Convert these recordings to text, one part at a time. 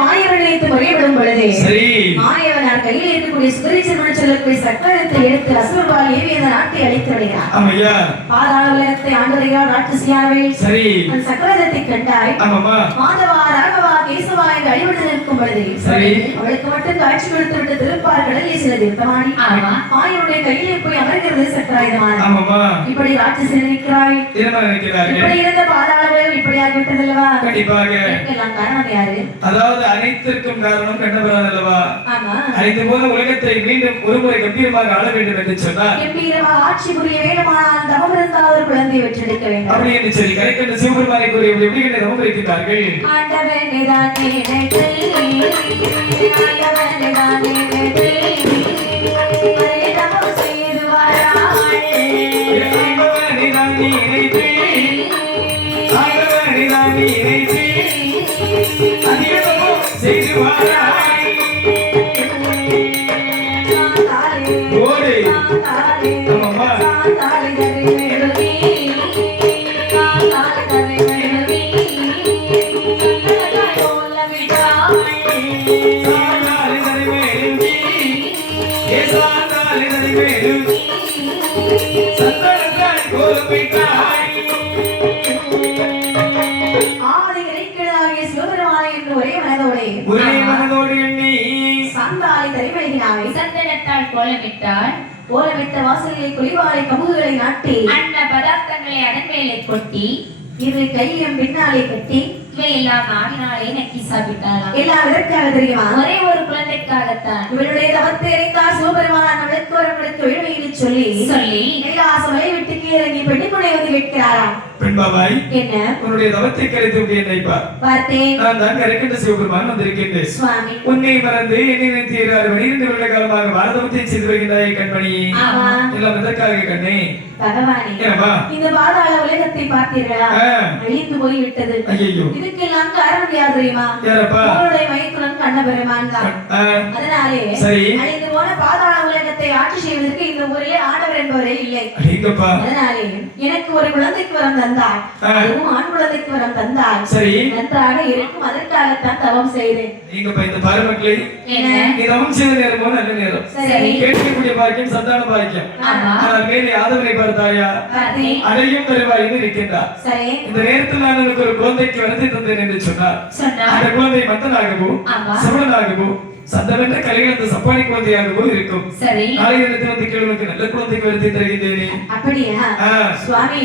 மாயவனைத்து முறையிடும் பொழுது மாயவனார் கையில் இருக்கக்கூடிய சுதரிசன் சொல்லக்கூடிய சக்கரத்தை எடுத்து அசுரபால் ஏவி அந்த நாட்டை அழித்து விடுகிறார். பாதாள உலகத்தை ஆண்டவரையால் ராட்சசியானவள் அந்த சக்கரத்தை கண்டாய். மாதவா ராகவா கேசவா என்று அழிவிட்டு நிற்கும் பொழுது அவளுக்கு மட்டும் காட்சி கொடுத்து விட்டு திருப்பார் கடலில் சில தீர்த்தமானி மாயனுடைய கையிலே போய் அமர்கிறது சக்கராயுதமான. இப்படி ராட்சசி நினைக்கிறாய். இப்படி இருந்த பாதாள உலகம் இப்படி ஆகிவிட்டதல்லவா? எல்லாம் காரணம் யாரு? அதாவது அனைத்திற்கும் காரணம் கண்ணபுரான் அல்லவா? அனைத்து போல உலகத்தை மீண்டும் ஒருமுறை கம்பீரமாக ஆள வேண்டும் என்று சொன்னார். கம்பீரமாக ஆட்சி புரிய வேண்டுமானால் தவம் இருந்தால் ஒரு குழந்தையை பெற்றெடுக்க வேண்டும். அப்படி என்று சொல்லி கரைக்கண்ட சிவபெருமானை கூறி எப்படி கண்ட தவம் இருக்கிறார்கள். ஆண்டவனே தான் நினைத்தே ஆண்டவனே தான் நினைத்தே அரே தவம் செய்து வாராள். ஆண்டவனே தான் நினைத்தே ஆண்டவனே தான் நினைத்தே அதிகமோ செய்து வாராள். ஓடி அம்மா தாலி தரை மேலுதி தாலி தரை மேலுதி கண்ணகாய் ஓல விட்டாள். தாலி தரை மேலுதி ஏசா தாலி தரை மேலுதி சந்தனக்காய் கோல விட்டாள். ஒரே மனதோடு எண்ணி சந்தாலை தரிமணினாவை சந்தனத்தால் கோலமிட்டாள். கோலமிட்ட வாசலிலே குளிவாலை கமுகுகளை நாட்டி அன்ன பதார்த்தங்களை அதன் மேலே கொட்டி இரு கையும் பின்னாலே கட்டி இவையெல்லாம் நாவினாலே நக்கி சாப்பிட்டாளாம். எல்லாம் எதற்காக தெரியுமா? ஒரே ஒரு குழந்தைக்காகத்தான். இவருடைய தவத்தை அறிந்தார் சிவபெருமான் அவளுக்கு ஒருவருக்கு விழுமையில் சொல்லி கைலாசமலை விட்டு கீழங்கி பெண்ணுக்குள்ளே வந்து கேட்கிறாராம். பெண்பாபாய் என்ன உன்னுடைய தவத்தை கரைத்து விட்டு என்னை பார்த்தேன். நான் தான் கரைக்கின்ற சிவபெருமான் வந்திருக்கின்றேன். சுவாமி உன்னை மறந்து என்னை நினைத்து 12 வருட காலமாக பாரதத்தை செய்து வருகின்றாயே கண்மணி. எல்லாம் எதற்காக கண்ணே? பகவானே இந்த பாதாள உலகத்தை பார்த்தீர்களா? அழிந்து போய்விட்டது. இதுக்கெல்லாம் காரணம் யார் தெரியுமா? உங்களுடைய மைத்துனன் கண்ணபெருமான் தான். அதனாலே அழிந்து போன பாதாள உலகத்தை ஆட்சி செய்வதற்கு இந்த ஊரிலே ஆண்டவர் என்பவரே இல்லை. அதனாலே எனக்கு ஒரு குழந்தைக்கு வரம் தந்தாள். அதுவும் ஆண் குழந்தைக்கு வரம் தந்தாள். நன்றாக இருக்கும். அதற்காகத்தான் தவம் செய்தேன். நீங்க இந்த பாரமக்களை நீ தவம் செய்த நேரமோ நல்ல நேரம். கேட்கக்கூடிய பாக்கியம் சந்தான பாக்கியம். ஆனால் மேலே ஆதவனை பார்த்தாயா? அடையும் தருவாய் என்று இருக்கின்றார். இந்த நேரத்தில் நான் எனக்கு ஒரு குழந்தைக்கு வரத்தை தந்தேன் என்று சொன்னார். அந்த குழந்தை மத்தனாகவோ சமணனாகவோ சந்தவென்ற கலைகளந்த சப்பானி குழந்தையாகவோ இருக்கும். நாளை தினத்தில் வந்து கேள்விக்கு நல்ல குழந்தைக்கு வரத்தை தருகின்றேனே. அப்படியா சுவாமி?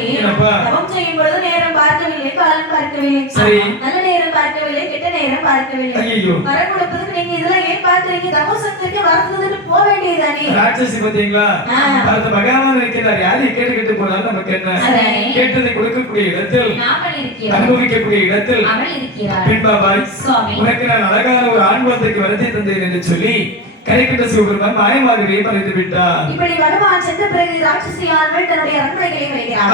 தவம் செய்யும் பொழுது நேரம் பார்க்கவில்லை, காலம் பார்க்கவில்லை, நல்ல நேரம் பார்க்கவில்லை, கெட்ட நேரம் பார்க்கவில்லை. வரம் கொடுப்பதுக்கு நீங்க இதெல்லாம் ஏன் பார்க்கறீங்க? தமோசத்துக்கு வரத்துக்கு போக வேண்டியதானே. ராட்சசி பாத்தீங்களா? பார்த்த பகவான் இருக்கிறார். யாரை கேட்டு கேட்டு போனாலும் நமக்கு என்ன? கேட்டதை கொடுக்கக்கூடிய இடத்தில் அனுபவிக்கக்கூடிய இடத்தில் பெண்பாபாய் உனக்கு நான் அழகான ஒரு ஆண் குழந்தைக்கு வரத்தை தந்தேன் என்று சொல்லி கரைக்கின்ற சிவபெருமான் மாயமாகவே மறைந்து விட்டார். இப்படி பகவான் சென்ற பிறகு ராட்சசியானவள் தன்னுடைய அரண்மனைகளை வருகிறார்.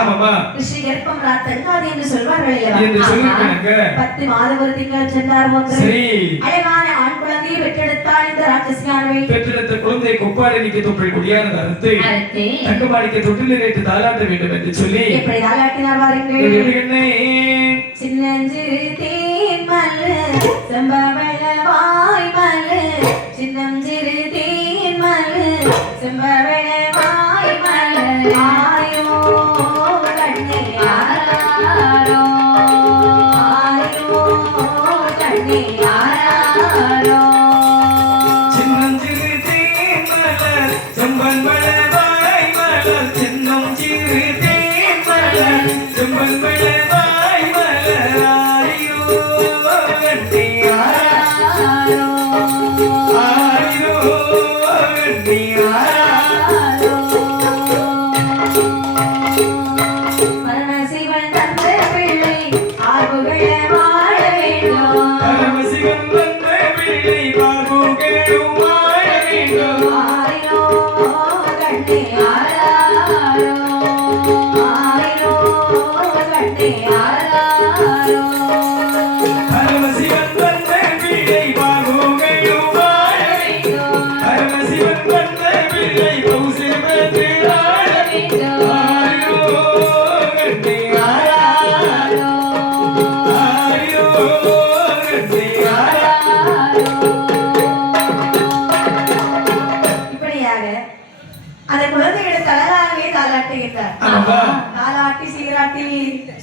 கிருஷ்ண கர்ப்பம் ராத்தங்காது என்று சொல்வார்கள் என்று சொல்லிருக்காங்க. 10 மாதம் ஒரு திங்கள் சென்றார். அழகான ஆண் குழந்தையை பெற்றெடுத்தாள் இந்த ராட்சசியானவள். பெற்றெடுத்த குழந்தை கொப்பாடை நீக்க தொப்பை குடியான அறுத்து தங்கமாடிக்க தொட்டில் ரேட்டு தாளாட்ட வேண்டும் என்று சொல்லி எப்படி தாளாட்டினார் பாருங்கள். சின்னஞ்சிறு தேன் மலர் செம்பவள வாய் மலர் சின்னஞ்சிறு தேன் மலர் செம்பவள வாய் மலர் ஆயோ கண்ணே ஆராரோ ஆயோ கண்ணே ஆராரோ சின்னஞ்சிறு தேன் மலர் செம்பவள வாய் மலர் சின்னஞ்சிறு தேன் மலர் செம்பவள வாய் மலர் ஆயோ கண்ணே ஆராரோ பரமசிவன் தந்த பிள்ளை ஆர்வங்கள வாழ வேண்டும். பரமசிவன் தந்த பிள்ளை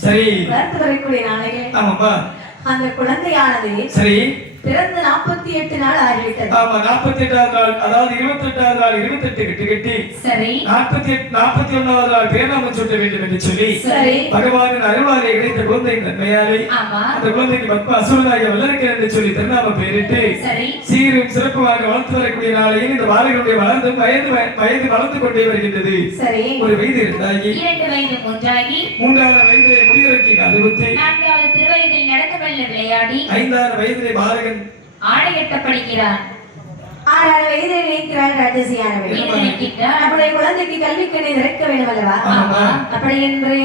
சரி வளர்த்து வரக்கூடிய நாளைகள் ஆமாப்பா அந்த குழந்தையானது சரி பிறந்து 48 நாள் ஆகிவிட்டது. ஆமா 48வது நாள், அதாவது 28வது நாள் 28 கட்டி கட்டி சரி 41வது நாள் பேராம சுட்ட வேண்டும் என்று சொல்லி சரி பகவானின் அருளாலே கிடைத்த குழந்தை நன்மையாலே அந்த குழந்தைக்கு பத்ம அசுரனாக வளர்க்க என்று சொல்லி திருநாம பெயரிட்டு சீரும் சிறப்புமாக வளர்த்து வரக்கூடிய நாளையில் இந்த பாலகனுடைய வளர்ந்து வயது வளர்ந்து கொண்டே வருகின்றது. சரி ஒரு வயது இருந்தாகி 2 வயது மூன்றாகி 3வது வயதிலே முடிவதற்கு காதுகுத்தி 4வது திருவயதில் நடக்கவல்ல விளையாடி 5வது வயதிலே பாலகன் ஆடை கட்டப்படுகிறார். 6வது வயதில் இருக்கிறார் ராஜசியானவள். நம்முடைய குழந்தைக்கு கல்விக்கணை திறக்க வேண்டும் அல்லவா? அப்படி என்று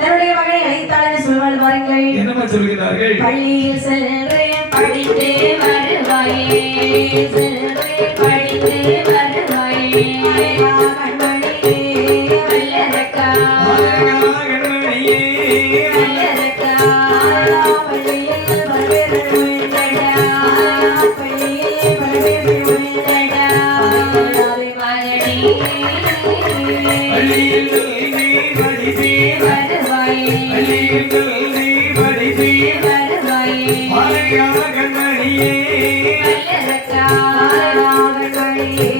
தன்னுடைய மகளை அழைத்தாள் என்று சொல்வாள். பாருங்கள் என்னமா சொல்கிறார்கள். பள்ளியில் செல்றேன் படித்து வருவாயே செல்வே படித்து வருவாயே கண்மணியே வல்லரக்கா கண்மணியே வல்லரக்கா பள்ளியில் பல்வேறு உயிர்த்தடா பள்ளியில் பல்வேறு உயிர்த்தடா மகனே பள்ளியில் நீ படித்தே வருவாயே பள்ளியில் நீ படித்தே வருவாயே பாலகா கண்மணியே வல்லரக்கா கண்மணியே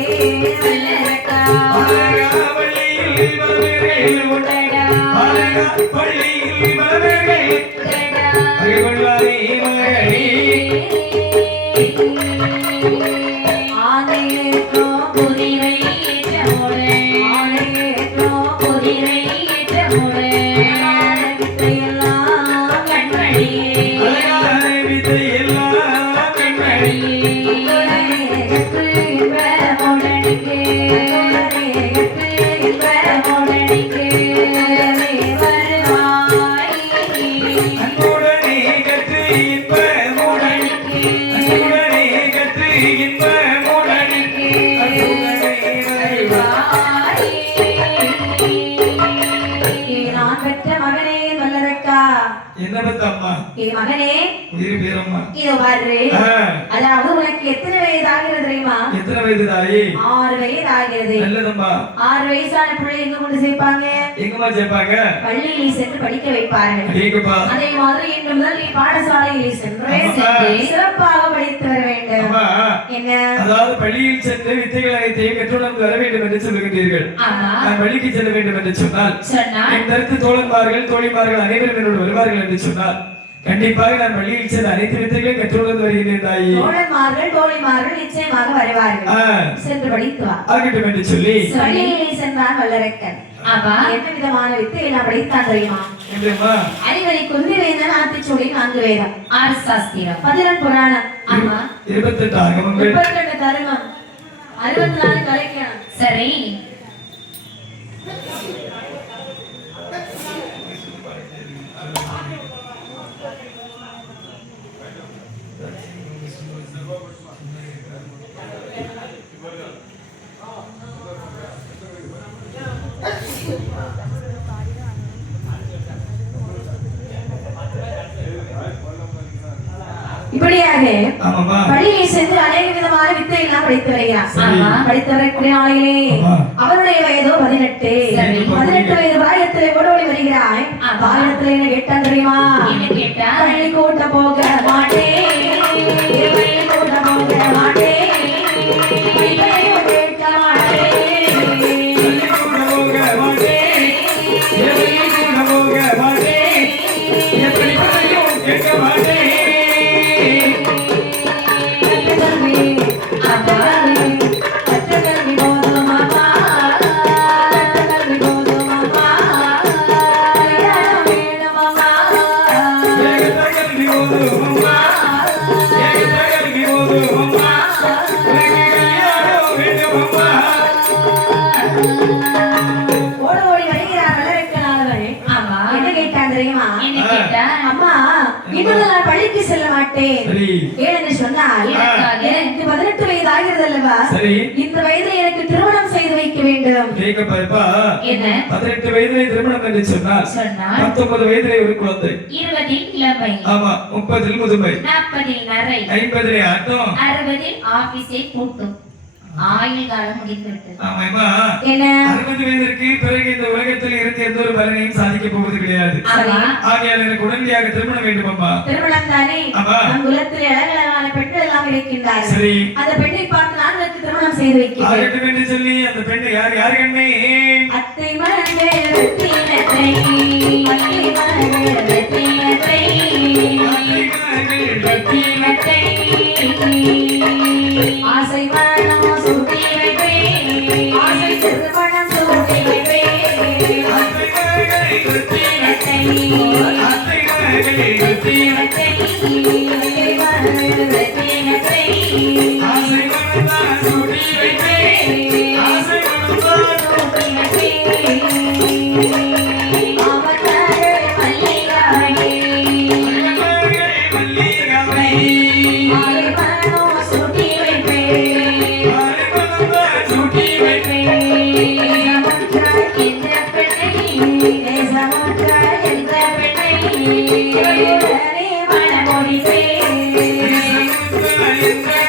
வல்லரக்கா பாலகா பள்ளியில் பலவேர்கள் உண்டடா பாலகா பள்ளியில் பலவேர்கள் அருள்வாரே மகனே ஆனையேற்றோ குதிரை ஏற்றமுடே ஆனையேற்றோ குதிரை ஏற்றமுடே வித்தையெல்லாம் கண்மணியே அழகான வித்தை எல்லாம் கண்மணியே கற்று இன்பமுடனுக்கு இன்பமுடனுக்கு வருவாய் அன்புடனே கற்று இன்பமுடனுக்கு அன்புடனே கற்று இன்பமுடனுக்கு அன்புடனே வருவாய். நான் பெற்ற மகனே வல்லரக்கா என்ன பத்தம்மா இது மகனே உயிர் பேரம்மா இதோ பாரு அதாவது உனக்கு எத்தனை வயது ஆகிறது தெரியுமா? எத்தனை வயது தாயி 6 வயது ஆகிறது. நல்லதம்மா 6 வயசான பிள்ளை எங்க கொண்டு சேர்ப்பாங்க? எங்கம்மா சேர்ப்பாங்க பள்ளியில் சென்று படிக்க வைப்பார்கள். கேக்குப்பா அதே மாதிரி இன்று முதல் நீ பாடசாலையில் சென்று சிறப்பாக படித்து வர வேண்டும். அம்மா என்ன அதாவது பள்ளியில் சென்று வித்தைகள் அனைத்தையும் பெற்றுணர்ந்து வர வேண்டும் என்று சொல்லுகின்றீர்கள். ஆமா நான் பள்ளிக்கு செல்ல வேண்டும் என்று சொன்னால் என் கருத்து தோழன்மார்கள் தோழிமார்கள் அனைவரும் என்னோடு வருவார்கள் என்று சொன்னால் கண்டிப்பாக நான் பள்ளியில் சென்று அனைத்து வித்தைகளையும் கற்றுணர்ந்து வருகிறேன் தாயி. தோழன்மார்கள் தோழிமார்கள் நிச்சயமாக வருவார்கள். சென்று படித்து வா ஆகட்டும் என்று சொல்லி பள்ளியில் சென்றான் வல்லரக்கன். ஆமா என்ன விதமான வித்தை எல்லாம் படித்தான் தெரியுமா? என்னம்மா அறிவரை குந்தி வேந்தன் ஆத்திச்சூடி 4 வேதம் 6 சாஸ்திரம் 11 புராணம் ஆமா 28 ஆகமங்கள் 32 தருமம் 64 கலைக்கணம். சரி இப்படியாக ஆமாம்மா பள்ளியில் சென்று அநேக விதமான வித்தை எல்லாம் படித்து வருகிறார். ஆமா. படித்து வரக்கூடிய நாளிலே ஆமா. அவருடைய வயதோ 18. சரி. 18 வயது பிராயத்திலே ஓடோடி வருகிறாய். ஆமா. பாலயத்துல என்ன கேட்டான் தெரியுமா? என்ன கேட்டா பள்ளி கூட்ட போக மாட்டேன் பள்ளி கூட்ட போக மாட்டேன் பிள்ளையும் கேட்க மாட்டேன் கூட போக மாட்டேன் எப்படி கூட போக மாட்டேன் எப்படி பள்ளியும் கேட்க மாட்டேன் கட்டகல்வி போதும் அம்மா கட்டகல்வி போதும் அம்மா கல்யாணம் வேணும் அம்மா ஏகதகல்வி ஓதுவம்மா ஏகதகல்வி ஓதுவம்மா உனக்கு கல்யாணம் வேண்டுமம்மா. ஓட ஓடி வருகிறார் வல்லரக்கனானவள். ஆமா என்ன கேட்டான் தெரியுமா? என்ன கேட்டா அம்மா இன்று நான் பள்ளிக்கு செல்ல மாட்டேன். சரி ஏனென்று சொன்னால் எனக்கு 18 வயது ஆகிறது அல்லவா? சரி இந்த வயதில் எனக்கு திருமணம் செய்து வைக்க வேண்டும். கேட்க பாருப்பா என்ன 18 வயதிலே திருமணம் என்று சொன்னால் சொன்னால் 19 வயதிலே ஒரு குழந்தை 20 இளமை ஆமா 30 முதுமை 40 நரை 50 ஆட்டம் 60 ஆபீஸை பூட்டும் ஆயுள் காலம் முடிந்து விட்டது. ஆமாம்மா. என்ன 60 வயதிற்கு பிறகு இந்த உலகத்தில் இருந்து எந்த ஒரு பலனையும் சாதிக்க போவது கிடையாது. ஆமா. ஆகையால் எனக்கு உடனடியாக திருமணம் வேண்டும் அம்மா. திருமணம் தானே ஆமா. நம் குலத்தில் அழகழகான பெண்கள் எல்லாம் இருக்கின்றார்கள். சரி. அந்த பெண்ணை பார்த்து நான் உனக்கு திருமணம் செய்து வைக்கிறேன். ஆகட்டும் என்று சொல்லி அந்த பெண்ணை யார் கண்ணே? அத்தை மகள் வெற்றினத்தை அத்தை மகள் வெற்றினத்தை வெற்றினத்தை ஆசை மனம் சூட்டி வைப்பேன் ஆசை திருமணம் சூட்டி வைப்பேன் அத்தை மகள் வெற்றினத்தை அத்தை மகள் வெற்றினத்தை அத்தை மகள் வெற்றினத்தை ஆசை மனம் சூட்டி வைப்பேன் ஆசை மனம் சூட்டி வைப்பேன் அவர்கள் மல்லிகாவே மல்லிகாவை ஆலை மனம் சூட்டி வைப்பேன் சூட்டி வைப்பேன் நேசமுற்றாய் என்ற பெண்ணை நேசமுற்றாய் என்ற பெண்ணை உடனே மணமுடிப்பேன் என்ற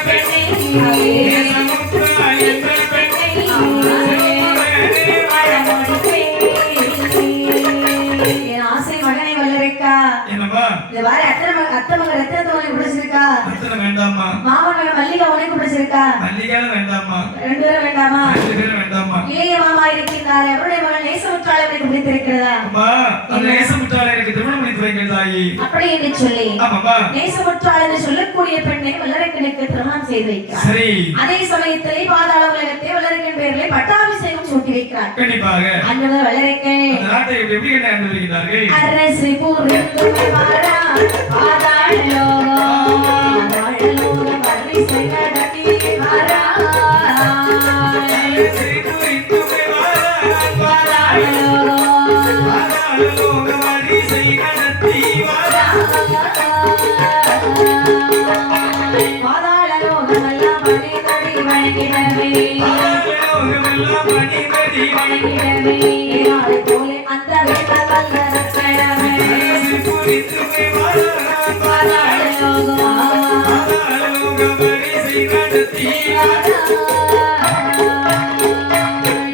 பெண்ணை என்ற பெண்ணை என் ஆசை மகனை வளர்க்கா என்னம்மா? இந்த வார அத்தை மக ரத்தனத்தை உனக்கு பிடிச்சிருக்கா அத்தனை வேண்டாம்மா. மாமன் மகன் மல்லிகா உனக்கு பிடிச்சிருக்கா மல்லிகாலும் வேண்டாம்மா. 2 பேரும் வேண்டாமா 2 பேரும் வேண்டாம்மா. இளைய மாமா இருக்கின்றார் அவருடைய மகன் நேசமுற்றாள் உனக்கு பிடித்திருக்கிறதா அம்மா, அந்த நேசமுற்றாளை எனக்கு திருமணம் முடித்து வைங்கள் தாயி. அப்படி என்று சொல்லி ஆமாம்மா. நேசமுற்றாள் என்று சொல்லக்கூடிய பெண்ணை வல்லரக்கனுக்கு திருமணம் செய்து வைக்கிறார். சரி. அதே சமயத்திலே பாதாள உலகத்தை வல்லரக்கன் பேரிலே பட்டாபிஷேகம் சூட்டி வைக்கிறார். கண்டிப்பாக. அந்த வல்லரக்கன் அந்த நாட்டை எப்படி என்ன அனுபவிக்கிறார்கள்? அரசு பூர்வந்து வாரா பாதாள லோகம் பாதாள லோகம் வரிசை நடத்தி வாரா பாதாள லோகம் பாதாள லோகம் எல்லாம் மணி தடி வணங்கிடவே வணங்கிடவே நாளை போலே அந்த வேத வல்லரக்கனவே பாதாள லோகம்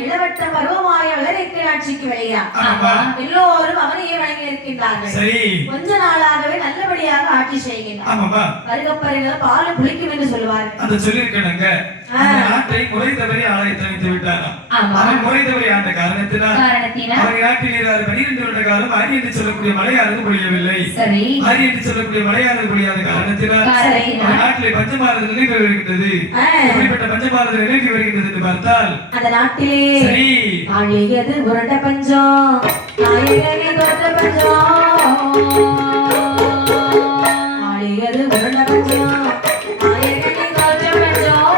இளவட்ட பருவமாய வளரைக்கு ஆட்சிக்கு வெளியார். ஆமா. எல்லோரும் அவனையே வணங்கி இருக்கின்றார்கள். சரி. கொஞ்ச நாளாகவே நல்லபடியாக ஆட்சி செய்கின்றார். ஆமாப்பா. பருகப்பருக பால் புளிக்கும் என்று சொல்லுவார். அந்த சொல்லிருக்கணுங்க. அந்த நாட்டை முறை தவறி ஆலயத்தை வைத்து விட்டாராம். ஆமா. அவன் முறை தவறி ஆண்ட காரணத்தினால் காரணத்தினால் அவன் நாட்டில் 12 வருட காலம் ஆரி என்று சொல்லக்கூடிய மழையானது பொழியவில்லை. சரி. ஆரி என்று சொல்லக்கூடிய மழையானது பொழியாத காரணத்தினால் காரணத்தினால் அவன் நாட்டிலே பஞ்சமானது நினைவு வருகின்றது. எப்படிப்பட்ட பஞ்சமானது நினைவு வருகின்றது என்று பார்த்தால் அந்த நாட்டிலே சரி. ஆழியது உருண்ட பஞ்சம் நாயகனே தோற்ற பஞ்சம் ஆழியது உருண்ட பஞ்சம் நாயகனே தோற்ற பஞ்சம்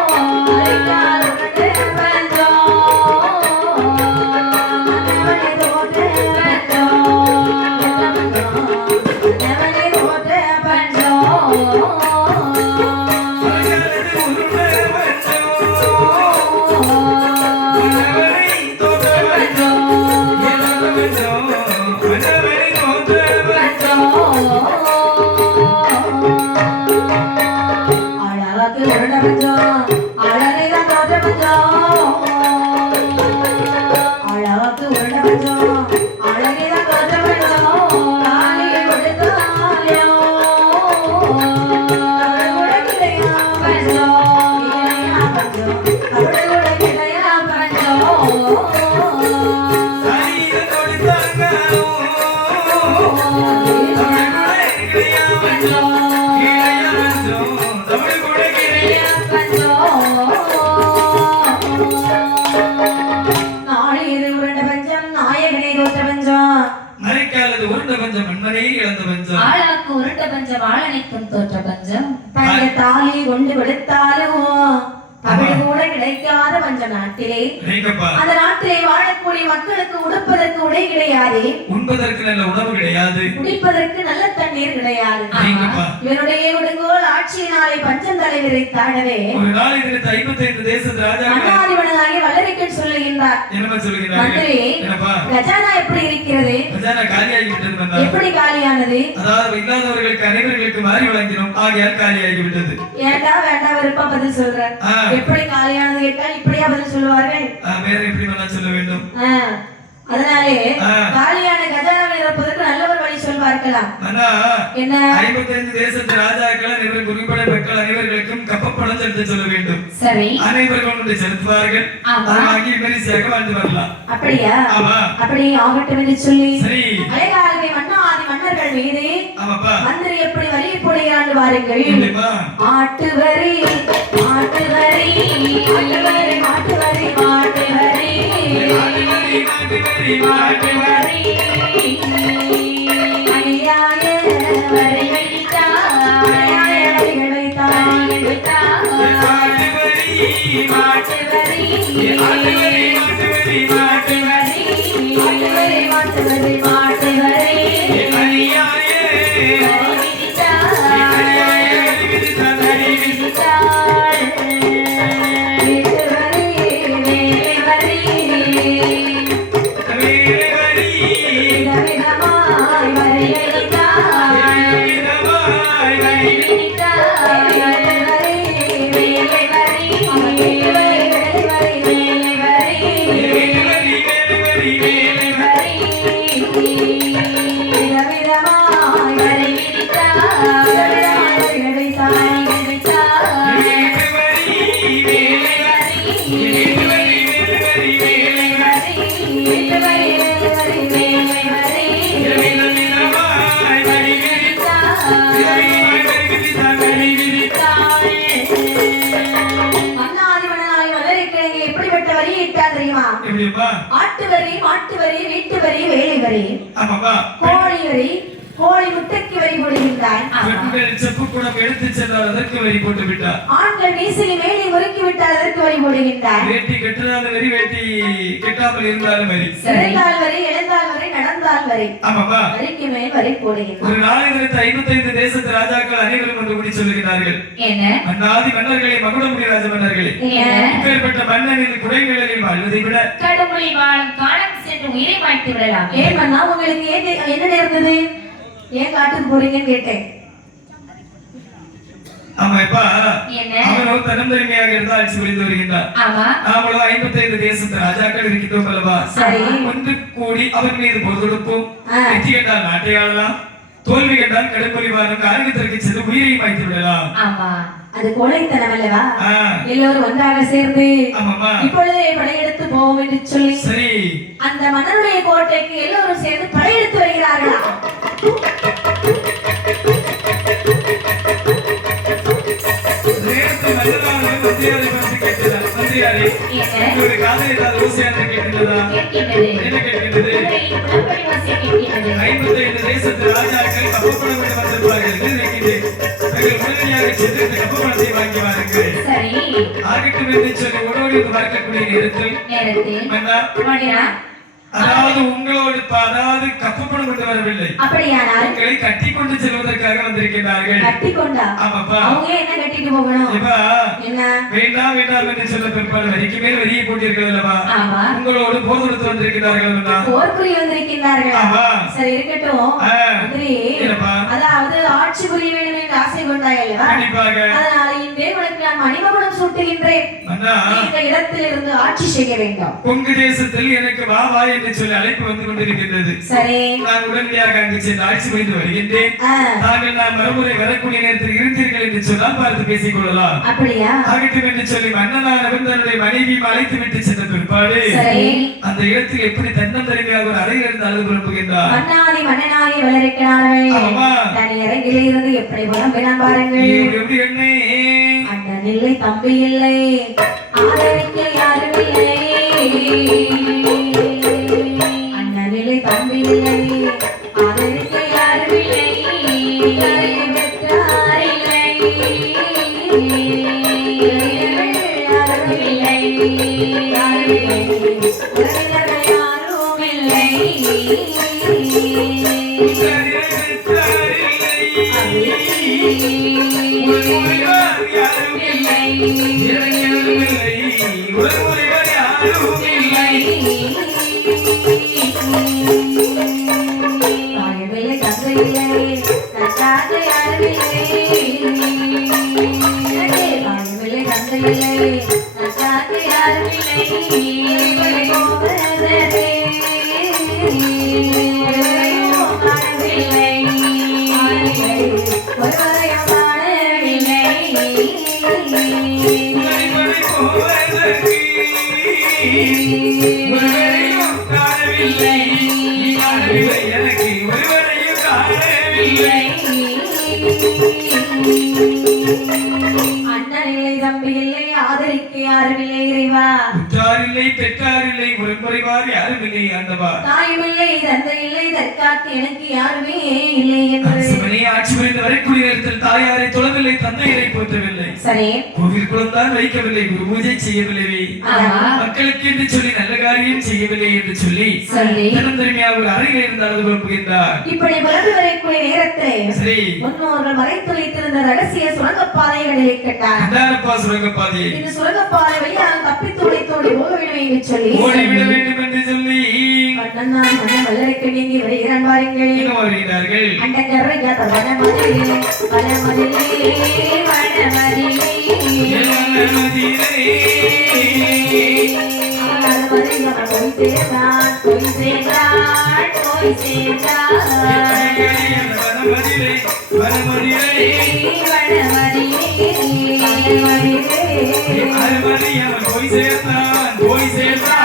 அரிக்கால் உருண்ட பஞ்சம் அன்னவனே தோற்ற பஞ்சம் அன்னவனே தோற்ற பஞ்சம் அழகாக்கு உருண்ட பஞ்சம் அழகைதான் தோற்ற பஞ்சம் அழகாக்கு உருண்ட பஞ்சம் அழகைதான் தோற்ற பஞ்சம் காலியை கொடுத்தாயோ அவள் கூட கிடையா பஞ்சம் இல்லையா பஞ்சம் அவள் கூட கிடையா பஞ்சம் நாளையது உருண்ட பஞ்சம் நாயகனே தோற்ற பஞ்சம் மழைக்காலது உருண்ட பஞ்சம் மண்மனையை இழந்த பஞ்சம் ஆளாக்கு உருட்ட பஞ்சம் ஆளனைக்கும் தோற்ற பஞ்சம் தங்க தாலி கொண்டு கொடுத்தாலும் தமிழ் கூட கிடைக்காத பஞ்சம் நாட்டிலே நீங்கப்பா அந்த நாட்டிலே வாழக்கூடிய மக்களுக்கு உடுப்பதற்கு உடை கிடையாது உண்பதற்கு நல்ல உணவு கிடையாது குடிப்பதற்கு நல்ல தண்ணீர் கிடையாது நீங்கப்பா இவருடைய கொடுங்கோல் ஆட்சியினாலே பஞ்சம் தலைவரை தாழவே ஒரு நாள் இதற்கு 55 தேசத்து ராஜாக்கள் மன்னாதிபனாகிய வல்லரைக்கன் சொல்லுகின்றார் என்னமா சொல்லுகிறார்கள்? மந்திரி என்னப்பா கஜானா எப்படி இருக்கிறது கஜானா காலியாகி விட்டது மன்னா. எப்படி காலியானது அதாவது இல்லாதவர்களுக்கு அனைவர்களுக்கு மாறி வழங்கினோம் ஆகையால் காலியாகி விட்டது ஏண்டா வேண்டாம் விறுவிறுப்பா பதில் சொல்ற. எப்படி காலியானது கேட்டால் இப்படியா பதில் சொல்லுவார்கள்? வேற எப்படி நான் சொல்ல வேண்டும்? அதனாலே காலியான கஜானாவை நிரப்புவதற்கு நல்ல ஒரு வழி சொல்வார்களாம். என்ன? 55 தேசத்து ராஜாக்கள் அனைவரும் குறிப்பிட மக்கள் அனைவருக்கும் கப்பப்பணம் செலுத்த சொல்ல வேண்டும். சரி. அனைவரும் கொண்டு செலுத்துவார்கள். வாங்கி மெரிசியாக வாழ்ந்து வரலாம். அப்படியா? அப்படி ஆகட்டும் என்று சொல்லி அலைகாலமே மன்னாதி மன்னர்கள் மீது மந்திரி எப்படி வரி போடுகிறான்னு பாருங்கள். ஆட்டு வரி மாட்டு வரி மாட்டு வரி மாட்டு வரி மாட்டு வரி மாட்டு வரி அநியாய வரி வைத்தார் வரிகள் வைத்தார் மாட்டு வரி மாட்டு வரி மாட்டு வரி மாட்டு வரி மாட்டு வரி மாட்டு வரி மாட்டு வரி அநியாய வரி வைத்தார் வரி வைத்தார் வீட்டு வரி வேலை வரி விதவிதமாய் வரி வைத்தார் வரி வைத்தார் வரி வேலை வரி வேலை வரி விதவிதமாய் வரி விதித்தார் வரிகள் வைத்தார் எப்படிப்பட்ட வரி இட்டார் தெரியுமா? ஆட்டு வரி மாட்டு வரி வீட்டு வரி வேலை வரி கோழி வரி கோழி முட்டைக்கு வரி போடுகின்றார். செப்பு குடம் எடுத்து சென்றால் அதற்கு வரி போட்டு விட்டார். ஆண்கள் மீசையை மேலே முறுக்கி விட்டால் அதற்கு வரி போடுகின்றார். வேட்டி கட்டினாலும் வரி வேட்டி கட்டாமல் இருந்தாலும் வரி எழுந்தால் வரி எழுந்தால் வரி நடந்தால் வரி வரிக்கு மேல் வரி போடுகின்றார். ஒரு நாளை குறித்து 55 தேசத்து ராஜாக்கள் அனைவரும் வந்து கூடி சொல்லுகிறார்கள். மன்னாதி மன்னர்களே மகுடமுடி ராஜ மன்னர்களே இப்பேற்பட்ட மன்னனின் குடைகளில் வாழ்வதை விட கடுமொழி வாழும் காலம் சென்று உயிரை மாய்த்து விடலாம். ஏன் மன்னா உங்களுக்கு என்ன நேர்ந்தது? ஏன் காட்டுக்கு போறீங்கன்னு கேட்டேன். ஆமாப்பா அவனோ தன்னந்தனிமையாக இருந்து ஆட்சி புரிந்து வருகின்றார். நாமளோ 55 தேசத்து ராஜாக்கள் இருக்கின்றோம் அல்லவா? ஒன்று கூடி அவன் மீது போர் தொடுப்போம். வெற்றி கண்டால் நாட்டை ஆளலாம், தோல்வி கண்டால் கடுப்பொலிவான காரணத்திற்கு சென்று உயிரை மாய்த்து விடலாம். அது கோழைத்தனம் அல்லவா? எல்லோரும் ஒன்றாக சேர்ந்து இப்பொழுதே படையெடுத்து போவோம் என்று சொல்லி சரி அந்த மன்னருடைய கோட்டைக்கு எல்லோரும் சேர்ந்து படையெடுத்து வருகிறார்களா? அதாவது உங்களோடு அதாவது கப்பப்பணம் கொண்டு வரவில்லை, அப்படியானால் உங்களை கட்டி கொண்டு செல்வதற்காக வந்திருக்கிறார்கள். கட்டி கொண்டா? ஆமாப்பா. அவங்க என்ன கட்டிட்டு போகணும்? என்ன வேண்டாம் வேண்டாம் என்று சொல்ல பிற்பாடு வரிக்கு மேல் வரியை போட்டிருக்கிறது அல்லவா? உங்களோடு போர் தொடுத்து வந்திருக்கிறார்கள். போர் புரிய வந்திருக்கிறார்கள். சரி இருக்கட்டும். அதாவது ஆட்சி புரிய வேண்டும் என்று ஆசை கொண்டாய் அல்லவா? அதனால இன்றே உனக்கு நான் மணிமகுடம் சூட்டுகின்றேன். இந்த இடத்தில் இருந்து ஆட்சி செய்ய வேண்டும். கொங்கு தேசத்தில் எனக்கு வா வா என்று சொல்லி அழைப்பு வந்து கொண்டிருக்கின்றது. சரி நான் உடனடியாக அங்கு சென்று ஆட்சி புரிந்து வருகின்றேன். தாங்கள் நான் மறுமுறை வரக்கூடிய நேரத்தில் இருந்தீர்கள் என்று சொன்னால் பார்த்து பேசிக் கொள்ளலாம். அப்படியா? ஆகட்டும் என்று சொல்லி மன்னனானவன் தன்னுடைய மனைவி அழைத்து விட்டு சென்ற பிற்பாடு அந்த இடத்தில் எப்படி தன்னந்தனிமையாக ஒரு அறையில் இருந்து அழுது புலம்புகின்றார். மன்னனாகி வளர்க்கிறார்கள். தனி அறையில் இருந்து எப்படி புலம்பினான் பாருங்கள். எப்படி என்ன அண்ணன் இல்லை தம்பி இல்லை ஆதரிக்க யாரும் இல்லை, அண்ணன் இல்லை தம்பி இல்லை ஆதரிக்க யாரும் இல்லை, வெற்றார் இல்லை யாரும் இல்லை, உறவினர்கள் யாரும் இல்லை, தந்தை இல்லை நட்டாக யாரும் இல்லை. இல்லை நட்டாக்கு யாரும் இல்லை போவதே காணவில்லை ஒருவரையும் காணவில்லை ஒருவரையும் காணவில்லை நீ காணவில்லை எனக்கு ஒருவரையும் காணவில்லை அண்ணன் இல்லை தம்பி இல்லை ஆதரிக்க யாரும் இல்லை இறைவா உற்றாரில்லை பெற்றாரில்லை உடன்படிவார் யாரும் இல்லை ஆண்டவா தாயும் இல்லை தந்தை இல்லை தற்காத்து எனக்கு யாருமே இல்லை என்று சிவனே ஆட்சி புரிந்து வரக்கூடிய நேரத்தில் தாயாரை தொழவில்லை தந்தையரை போற்றவில்லை சரி கோவில் குளம்தான் வைக்கவில்லை குரு பூஜை செய்யவில்லை மக்களுக்கு என்று சொல்லி நல்ல காரியம் செய்யவில்லை என்று சொல்லி தினம் திரும்பியாக ஒரு அறையில் இருந்தால் விரும்புகின்றார் இப்படி வளர்ந்து வரக்கூடிய நேரத்திலே சரி முன்னோர்கள் மறைத்து வைத்திருந்த ரகசிய சுரங்கப்பாதைகளை கேட்டார் அந்தாரப்பா சுரங்கப்பாதையை இந்த சுரங்கப்பாதை வழியாக தப்பித்து உடைத்தோடி போக வேண்டும் என்று சொல்லி ஓடிவிட வேண்டும் என்று சொல்லி மன்னன் மன்னன் வல்லரைக்கு நீங்கி வருகிறான் பாருங்கள் எங்க வருகிறார்கள் அண்டங்கரை வனமதிலே வனமதிலே வனமதிலே போய் சேர்ந்தான் வனமதிலே வனமதிலே போய் சேர்ந்தான் போய் சேர்ந்தான்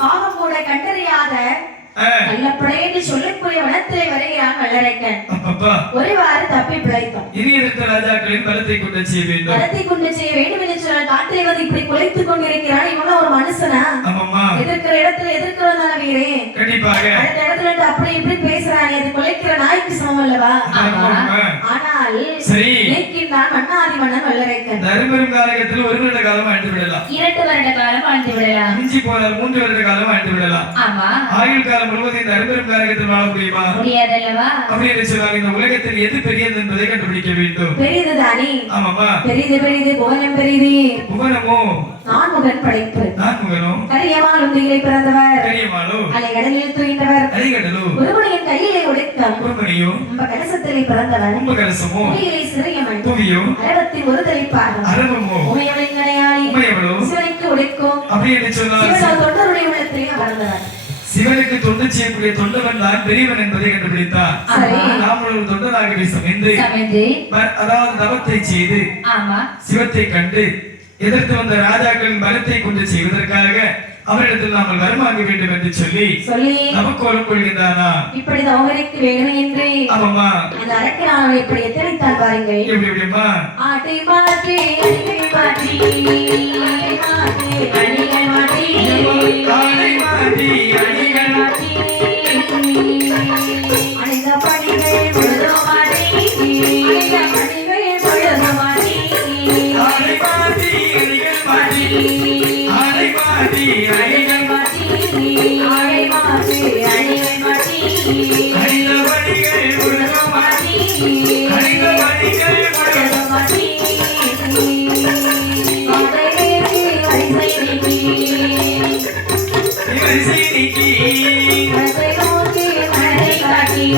காகமூட கண்டறியாத கள்ளப்படையென்று சொல்லக்கூடிய வனத்திலே வருகிறான் வல்லரைக்கன் ஒருவாறு தப்பி பிழைத்தான் இனி இருக்கிற ராஜாக்களின் பலத்தை கொண்டு செய்ய வேண்டும் பலத்தை கொண்டு செய்ய வேண்டும் என்று சொன்னால் காட்டிலே வந்து இப்படி குலைத்துக் கொண்டிருக்கிறான் இவனும் ஒரு மனுஷனா எதிர்க்கிற இடத்துல எதிர்க்கிறதான வீரே கண்டிப்பாக அடுத்த இடத்துல இருந்து அப்படி இப்படி பேசுறானே அது குலைக்கிற நாய்க்கு சமம் அல்லவா ஆனால் சரி நினைக்கின்றான் மன்னாதி மன்னன் வல்லரைக்கன் தர்மரும் காலகட்டத்தில் 1 வருட காலம் வாழ்ந்து விடலாம் 2 வருட காலம் வாழ்ந்து விடலாம் மிஞ்சி போனால் 3 வருட காலம் வாழ்ந்து விடலாம் ஆமா ஆயுள் காலம் முழுவதும் இந்த தர்மரும் காலகட்டத்தில் வாழ முடியுமா முடியாதல்லவா அப்படி என்று சொன்னால் இந்த உலகத்தில் எது பெரியது என்பதை கண்டுபிடிக்க வேண்டும் பெரியதுதானே ஆமாமா பெரிது பெரிது புவனம் பெரிது புவனமோ நான்முகன் படைப்பு நான்முகனோ கரியமால் உந்திகளை பிறந்தவர் கரியமாலோ அலை கடலில் தூய்ந்தவர் அலைகடலோ ஒருவனின் கையிலே உடைக்கம் ஒருவனையோ உம்ப கலசத்திலே பிறந்தவர் கும்ப கலசமோ உமையிலே சிறியவன் புவியோ அரவத்தின் ஒரு தலைப்பாகும் அரவமோ உமையவளின் கடையாளி உமையவளோ சிவனுக்கு உடைக்கும் அப்படி என்று சொன்னால் சிவனால் தொண்டருடைய உள்ளத்திலே பிறந்தவர் சிவனுக்கு தொண்டு செய்யக்கூடிய தொண்டவன் தான் பெரியவன் என்பதை கண்டுபிடித்தார் நாம் ஒரு தொண்டராகவே சமைந்து அதாவது தவத்தை செய்து சிவத்தை கண்டு எதிர்த்து வந்த ராஜாக்களின் பலத்தை கொண்டு செய்வதற்காக அவரிடத்தில் நாங்கள் வரமாங்க வேண்டும் என்று சொல்லி நமக்கோலம் கொள்கின்றானா இப்படி தவறிக்கு வேணும் என்று ஆமாமா அந்த அரக்கனாவை இப்படி எத்தனைத்தான் பாருங்கள் எப்படி எப்படிமா ஆட்டை மாற்றி அடிகள் மாற்றி அடிகள் மாற்றி ஆடை மாற்றி அடிகள் மாற்றி அணிந்த பணிகள் முழுதோ மாற்றி அணிந்த பணிகள் முழுதோ மாற்றி ஆடை மாற்றி அடிகள் மாற்றி ஆடை மாற்றி அடிகள் மாற்றி ஆடை மாற்றி அடிகள் மாற்றி அணிந்த பணிகள் முழுதோ மாற்றி அணிந்த பணிகள் முழுதோ மாற்றி வரிசை நீக்கி வலதை நோக்கி மனதை காட்டி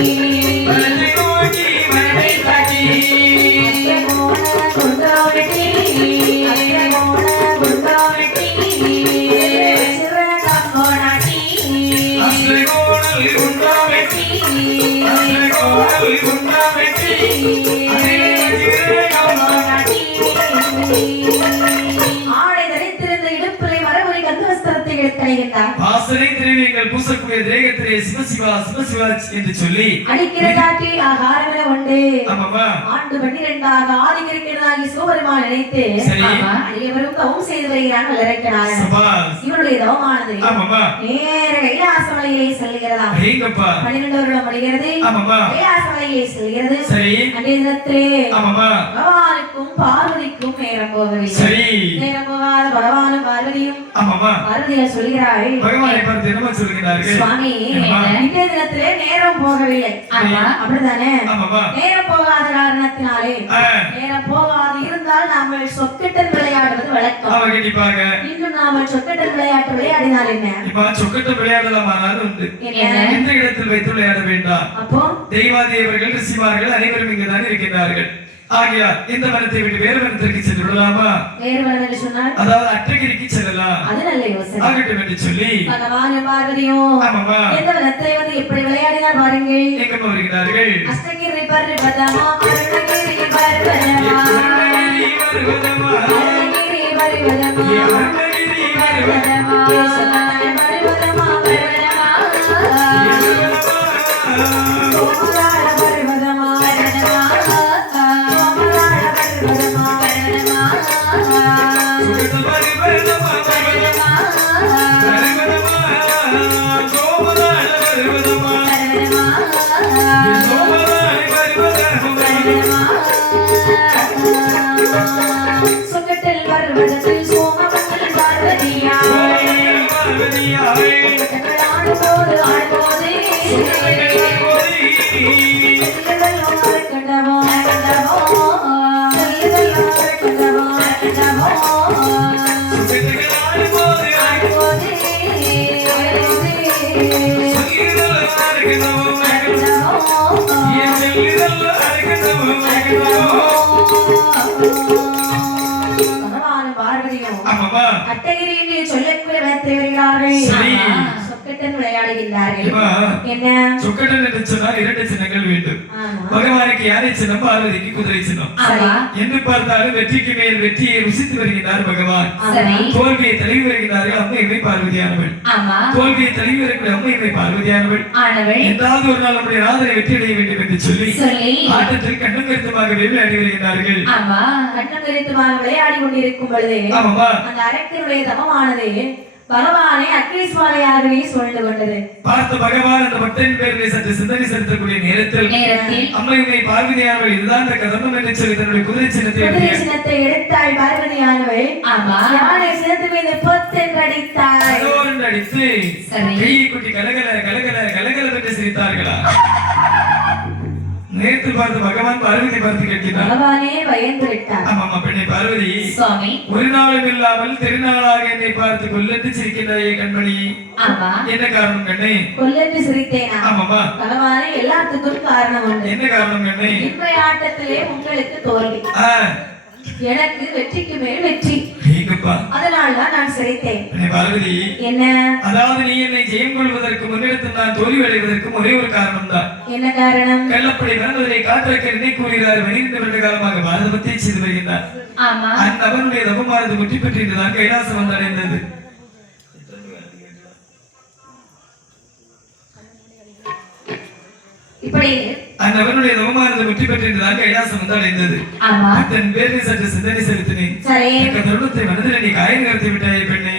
ஆடை தரித்திருந்த இடுப்பிலை மரபொலி கந்த வஸ்திரத்தை அடைகின்றார். வாசனை திரவியங்கள் பூசக்கூடிய தேகத்திலே சிவசிவா சிவசிவா என்று சொல்லி அடிக்கிற காற்றில் ஆகாரமென உண்டு. ஆமாமா. ஆண்டு 12ஆக ஆதிக்கிறதாகி சிவபெருமான் நினைத்து அடியவரும் தவம் செய்து வருகிறான் வளரக்கிறார். இவருடைய தவமானது நேர கைலாசமலையிலே செல்கிறதா. 12 வருடம் முடிகிறது. கைலாசமலையிலே செல்கிறது. அன்றைய தினத்திலே பகவானுக்கும் பார்வதிக்கும் நேரம் போகவில்லை. நேரம் போகாத பகவானும் பார்வதியும் பார்வதியார் சொல்கிறார்கள், சுவாமி இன்றைய தினத்திலே நேரம் போகவில்லை. அப்படித்தானே? நேரம் போகாத காரணத்தினாலே நேரம் போகாது இருந்தால் நாம சொக்கட்டன் விளையாடுவது வழக்கம். இன்னும் நாம சொக்கட்டன் விளையாட்டு விளையாடினால் என்ன? சொக்கட்ட விளையாடலாமானாலும் உண்டு. எந்த இடத்தில் வைத்து விளையாட வேண்டாம். அப்போ தெய்வாதேவர்கள் ரிஷிமார்கள் அனைவரும் இங்குதான் இருக்கின்றார்கள். ஆகையால் இந்த வனத்தை விட்டு வேறு வனத்திற்கு சென்று விடலாமா? வேறு வனம் சொன்னால் அதாவது அட்டகிரிக்கு செல்லலாம். அது நல்ல யோசனை. ஆகட்டும் என்று சொல்லி பகவானும் பார்வதியும் இந்த வனத்தை வந்து எப்படி விளையாடினார் பாருங்கள். எங்க வருகிறார்கள்? அஷ்டகிரி பர்வதமா அருணகிரி பர்வதமா அருணகிரி பர்வதமா அருணகிரி பர்வதமா அருணகிரி பர்வதமா பர்வதமா சொக்கட்டில் வருவதத்தில் சோமமங்கல் பார்வதியா ஆடுபோது ஆடுபோதே கண்டவோ கண்டவோ கண்டவோ அட்டகிரி என்று சொல்லக்கூடிய வனத்தை வருகிறார்கள். சொக்கட்டன் விளையாடுகின்றார்கள். என்ன சொக்கட்டன் என்று சொன்னால் 2 சின்னங்கள் வேண்டும். பகவானுக்கு யானை சின்னம், பார்வதிக்கு குதிரை சின்னம். என்று பார்த்தாலும் வெற்றிக்கு மேல் வெற்றியை ருசித்து வருகிறார் பகவான். தோல்வியை தழுவி வருகிறார்கள் அம்மையுமே பார்வதியானவள். தோல்வியை தழுவி வரக்கூடிய அம்மையுமே பார்வதியானவள். என்றாவது ஒரு நாள் நம்முடைய ராதனை வெற்றி அடைய வேண்டும் என்று சொல்லி ஆட்டத்தில் கண்ணும் கருத்துமாக விளையாடி வருகிறார்கள். கண்ணும் கருத்துமாக விளையாடி கொண்டிருக்கும் பொழுது அந்த அரக்கனுடைய தவமானது பகவானை அக்னீஸ்வரையாகவே சூழ்ந்து கொண்டது. பார்த்த பகவான் அந்த பக்தன் பேரை சற்று சிந்தனை செலுத்தக்கூடிய நேரத்தில் அம்மையுமே பார்வதியானவள் இதுதான் இந்த கதம்பம் என்று சொல்லி தன்னுடைய குதிரை சின்னத்தை எடுத்தாள். பார்வதியானவள் யானை சின்னத்து மீது பொத்தென்று அடித்தாள். அடித்து கையை குட்டி கலகல கலகல கலகல என்று சிரித்தார்களா? நேற்று பார்த்து பகவான் பார்வதி பார்த்து கேட்கிறார். பகவானே பயந்து விட்டார். ஆமாமா பெண்ணே பார்வதி, ஒரு நாளும் இல்லாமல் திருநாளாக என்னை பார்த்து கொல்லென்று சிரிக்கின்றாயே கண்மணி, என்ன காரணம் கண்ணே? கொல்லென்று சிரித்தேனா? ஆமாமா பகவானே எல்லாத்துக்கும் காரணம் உண்டு. என்ன காரணம் கண்ணே? இன்றைய ஆட்டத்திலே உங்களுக்கு தோல்வி, எனக்கு வெற்றிக்கு மேல் வெற்றி. அதனால்தான் நான் சிரித்தேன். பார்வதி, என்ன? அதாவது நீ என்னை ஜெயம் கொள்வதற்கு முன்னெடுத்து நான் தோல்வி அடைவதற்கு ஒரே ஒரு காரணம் தான். என்ன காரணம்? கள்ளப்படி நடந்ததை காற்றக்க நினை கூறுகிறார். 12 வருட காலமாக பாரதத்தை செய்து வருகின்றார். அந்த அவனுடைய தபமானது முற்றி பெற்றிருந்ததான் கைலாசம் வந்து அடைந்தது. இப்படி அவனுடைய தவமானது முற்றி பெற்றிருந்ததாக கைலாசம் வந்து அடைந்தது. தன் பேரை சற்று சிந்தனை செலுத்தினேன். தருணத்தை மனதில் நீ காயம் கருத்து விட்டாயே பெண்ணே.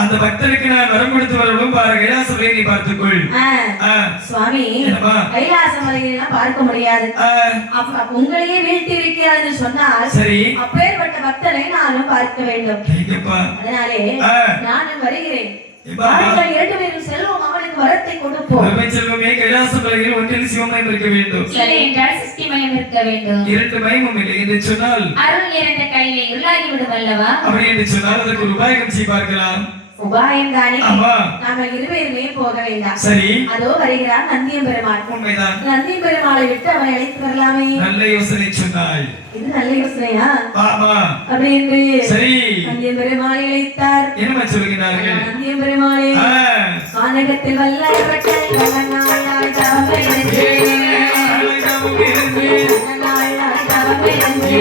அந்த பக்தருக்கு நான் வரம் கொடுத்து வரணும் பாரு. கைலாசம் நீ பார்த்துக்கொள். சுவாமி, கைலாசம் பார்க்க முடியாது, உங்களையே வீழ்த்தி இருக்கிறார் சொன்னால் சரி, அப்பேற்பட்ட பக்தரை நானும் பார்க்க வேண்டும். அதனாலே நானும் வருகிறேன். செல்வம் அவனுக்கு வரத்தை கொடுப்போம். செல்வமே கைலாசம் ஒன்றில் சிவமயம் இருக்க வேண்டும், 2 மயமும் இல்லை என்று சொன்னால் அருள் நிறைந்த கையிலே இருளாகி விடும் அல்லவா? அப்படி என்று சொன்னால் அதற்கு ஒரு உபாயம் செய்ய பார்க்கலாம். உபாயம் தானே? நாங்கள் இருவருமே போக வேண்டாம். சரி, அதோ வருகிறார் நந்தியம் பெருமாள். உண்மைதான். நந்தியம் பெருமாளை விட்டு அவனை அழைத்து வரலாமே. நல்ல யோசனை சொன்னாய். இது நல்ல யோசனையா? ஆமா. அப்படி என்று சரி நந்தியம் பெருமாளை அழைத்தார். என்ன சொல்கிறார்கள்? நந்தியம் பெருமாளே, வானகத்தில் வல்லவர்கள் வல்லநாளாய் தவமிருந்து வல்லநாளாய் தவமிருந்து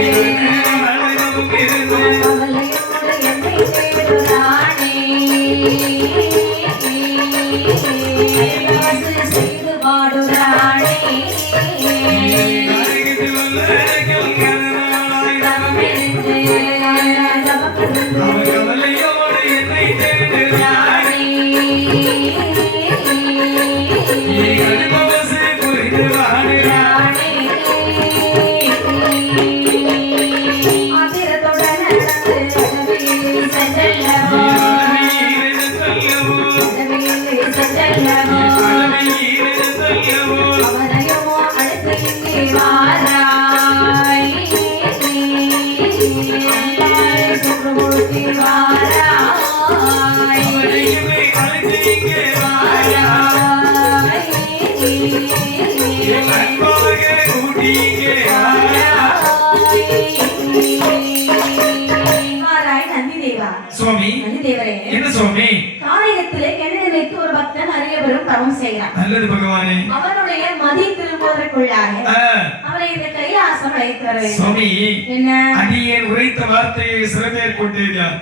நினைத்து ஒரு பக்தன் அரியவரும் தவம் செய்கிறான். நல்லது பகவானே. அவனுடைய மதி திரும்புவதற்குள்ளாக அவரை இந்த கைலாசம் அழைத்து வர வேண்டும். சுவாமி, என்ன அடியேன் உரைத்த வார்த்தையை சிறமேற்கொண்டீர்கள்.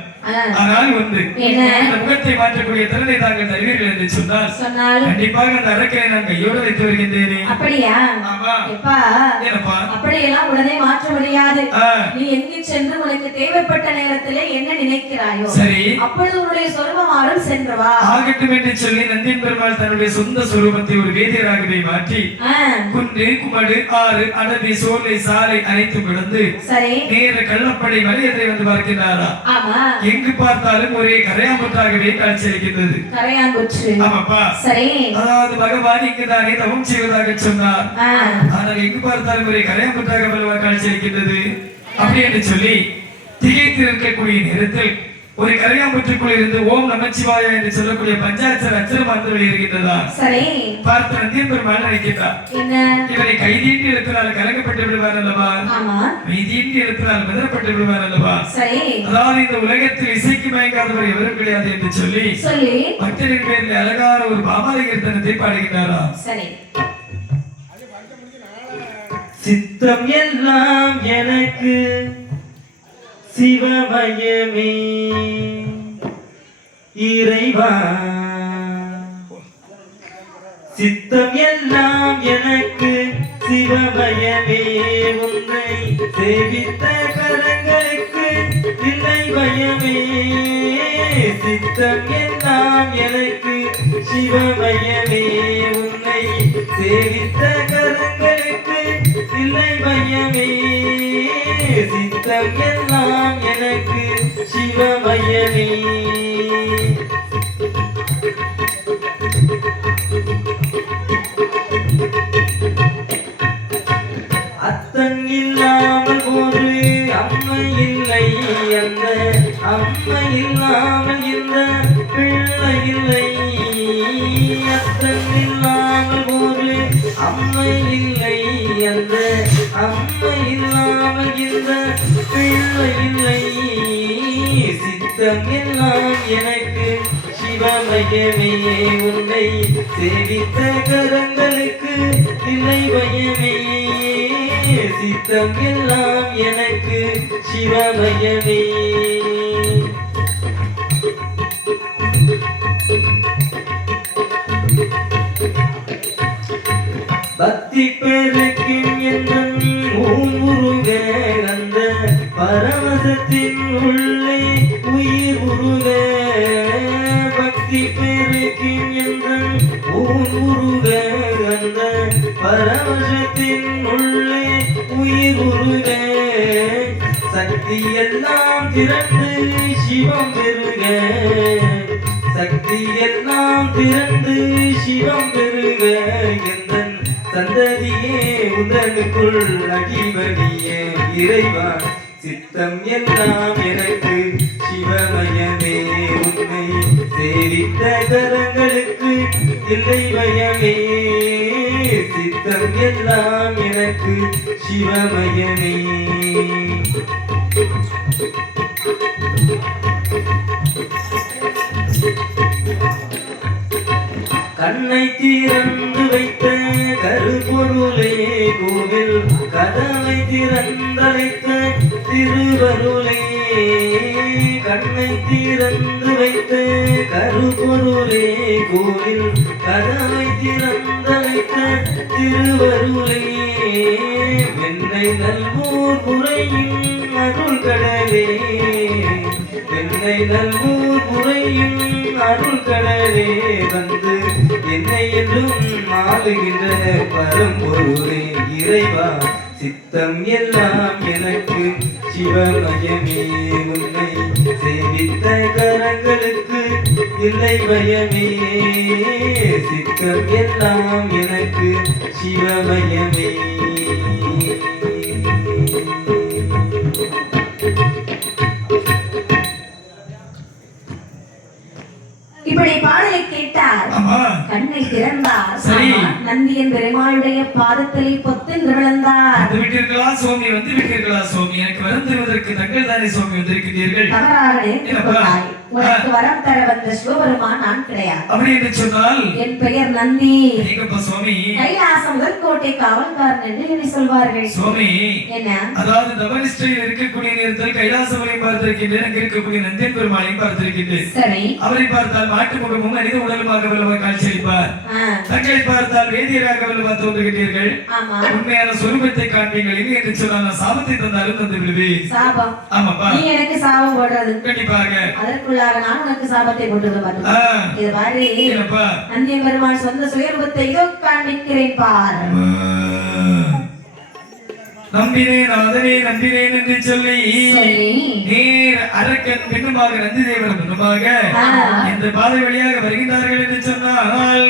ஆனால் வந்து இந்த முகத்தை மாற்றக்கூடிய திறனை தாங்கள் தருவீர்கள் என்று சொன்னால் கண்டிப்பாக அந்த அரக்கனை நான் கையோடு வைத்து வருகின்றேனே. அப்படியா? ஆமா. எப்பா, அப்படியெல்லாம் உடனே மாற்ற முடியாது. நீ எங்கு சென்று உனக்கு தேவைப்பட்ட நேரத்திலே என்ன நினைக்கிறாயோ சரி, அப்பொழுது உன்னுடைய சொருபமாறும் சென்று வா. ஆகட்டும் என்று சொல்லி நந்தின் பெருமாள் தன்னுடைய சொந்த சொரூபத்தை ஒரு வேதியராகவே மாற்றி குன்று குமடு ஆறு அடவி சோலை சாலை அனைத்தும் விழுந்து சரி நேர கள்ளப்படை மலையத்தை வந்து பார்க்கிறாரா? ஆமா. எங்கு பார்த்தாலும் ஒரே கரையாம்புற்றாகவே காட்சியளிக்கின்றது. கரையாம்புற்று. ஆமாப்பா. சரி. அதாவது பகவான் இங்குதானே தவம் செய்வதாக சொன்னார். ஆனால் எங்கு பார்த்தாலும் ஒரே கரையாம்புற்றாக காட்சியளிக்கின்றது. அப்படி என்று சொல்லி திகைத்து இருக்கக்கூடிய நேரத்தில் ஒரு கரையாம்புற்றுக்குள் இருந்து ஓம் நமச்சிவாய என்று சொல்லக்கூடிய பஞ்சாட்சர அச்சரம் வந்து வெளியிருக்கின்றதா? சரி. பார்த்து நந்தியன் பெருமாள் நினைக்கின்றார், இவரை கைதீண்டி எழுத்தினால் கலங்கப்பட்டு விடுவார் அல்லவா? மெய்தீண்டி எழுத்தினால் மிதப்பட்டு விடுவார் அல்லவா? சரி. அதாவது இந்த உலகத்தில் இசைக்கு மயங்காதவர் எவரும் கிடையாது என்று சொல்லி பக்தரின் பேரில் அழகான ஒரு பாமாலை கீர்த்தனத்தை பாடுகின்றாரா? சரி. சித்தம் எல்லாம் எனக்கு சிவமயமே இறைவா, சித்தம் எல்லாம் எனக்கு சிவமயமே, உன்னை சேவித்த கரங்களுக்கு இல்லை பயமே. சித்தம் எல்லாம் எனக்கு சிவமயமே, உன்னை சேவித்த கரங்களுக்கு இல்லை பயமே. சித்தம் எல்லாம் எனக்கு சிவமயமே. அத்தன் இல்லாமல் ஒரு அம்மை இல்லை, அந்த அம்மை இல்லாமல் இந்த பிள்ளை இல்லை. அத்தன் இல்லாமல் ஒரு அம்மை இல்லை, அந்த அம்மை இல்லாமல் இந்த பிள்ளை இல்லை. சித்தம் எல்லாம் எனக்கு சிவமயமே, உன்னை சேவித்த கரங்களுக்கு இல்லை பயமே. சித்தம் எல்லாம் எனக்கு சிவமயமே. பக்தி பெருக்கும் என்றும் ஊருக, அந்த பரவசத்தின் உள்ளே உயிர் உருக. பக்தி பெருக்கும் என்றும் ஊருக, அந்த பரவசத்தின் உள்ளே உயிர் உருக. சக்தி எல்லாம் திரண்டு சிவம் பெருக, சக்தி எல்லாம் திரண்டு சிவம் பெருக. எந்தன் சந்ததியே உடனுக்குள் அகிபடிய இறைவா, சித்தம் எல்லாம் எனக்கு சிவமயமே, உன்னை சேவித்த கரங்களுக்கு இல்லை பயமே. சித்தம் எல்லாம் எனக்கு சிவமயமே. கண்ணை திறந்து வைத்த கருப்பொருளே கோவில், கதவை திறந்தழைத்த திருவருளே. கண்ணை திறந்து வைத்த கருப்பொருளே கோவில், கதவை திறந்தழைத்த திருவருளே. வெண்ணை நல்வூர் முறையின் அருள் கடலே, வெண்ணை நல்வூர் முறையின் அருள் கடலே. வந்து என்னை என்றும் ஆளுகின்ற பரம்பொருளே இறைவா, சித்தம் எல்லாம் எனக்கு சிவமயமே, உன்னை சேவித்த கரங்களுக்கு இல்லை பயமே. சித்தம் எல்லாம் எனக்கு சிவமயமே. இப்படி பாடலை கேட்டார், கண்ணை திறந்தார், நந்தியன் பெருமாளுடைய பாதத்திலே பொத்தென்று விழுந்தார். வந்து விட்டீர்களா சுவாமி, வந்து விட்டீர்களா சுவாமி, எனக்கு வரம் தருவதற்கு தங்கள் தானே சுவாமி வந்திருக்கிறீர்கள். தவறாக உனக்கு வரம் தர வந்த சிவபெருமான் நான் கிடையாது. அப்படி என்று சொன்னால் என் பெயர் நந்தி. எங்கப்பா சுவாமி? கைலாசம் முதற்கோட்டை காவல்காரன் என்று என்னை சொல்வார்கள். சுவாமி என்ன? அதாவது தவனிஷ்டையில் இருக்கக்கூடிய நேரத்தில் கைலாசவரையும் பார்த்திருக்கின்றேன், அங்கே இருக்கக்கூடிய நந்தியன் பெருமாளையும் பார்த்திருக்கின்றேன். சரி. அவரை பார்த்தால் மாட்டு முகமும் மனித உடலுமாக வல்லவர் காட்சியளிப்பார். தங்களை பார்த்தால் வேதியராக வல்லவர் தோன்றுகிறீர்கள். உண்மையான சொரூபத்தை காண்பீங்கள். இல்லை என்று சொன்னால் நான் சாபத்தை தந்தாலும் தந்து விடுவேன். சாபம்? ஆமாப்பா. நீ எனக்கு சாபம் போடுறது கண்டிப்பாக. அதற்குள்ளாக நான் உனக்கு சாபத்தை போட்டு பார்த்தேன். இது பாரு, நந்தியன் பெருமாள் சொந்த சுயரூபத்தை இதோ காண்பிக்கிறேன் பார். நம்பினேன் அதனே நம்பினேன் என்று சொல்லி நேர் அரக்கன் பெண்ணுமாக நந்தி தேவன் பெண்ணுமாக இந்த பாதை வழியாக வருகின்றார்கள் என்று சொன்னால்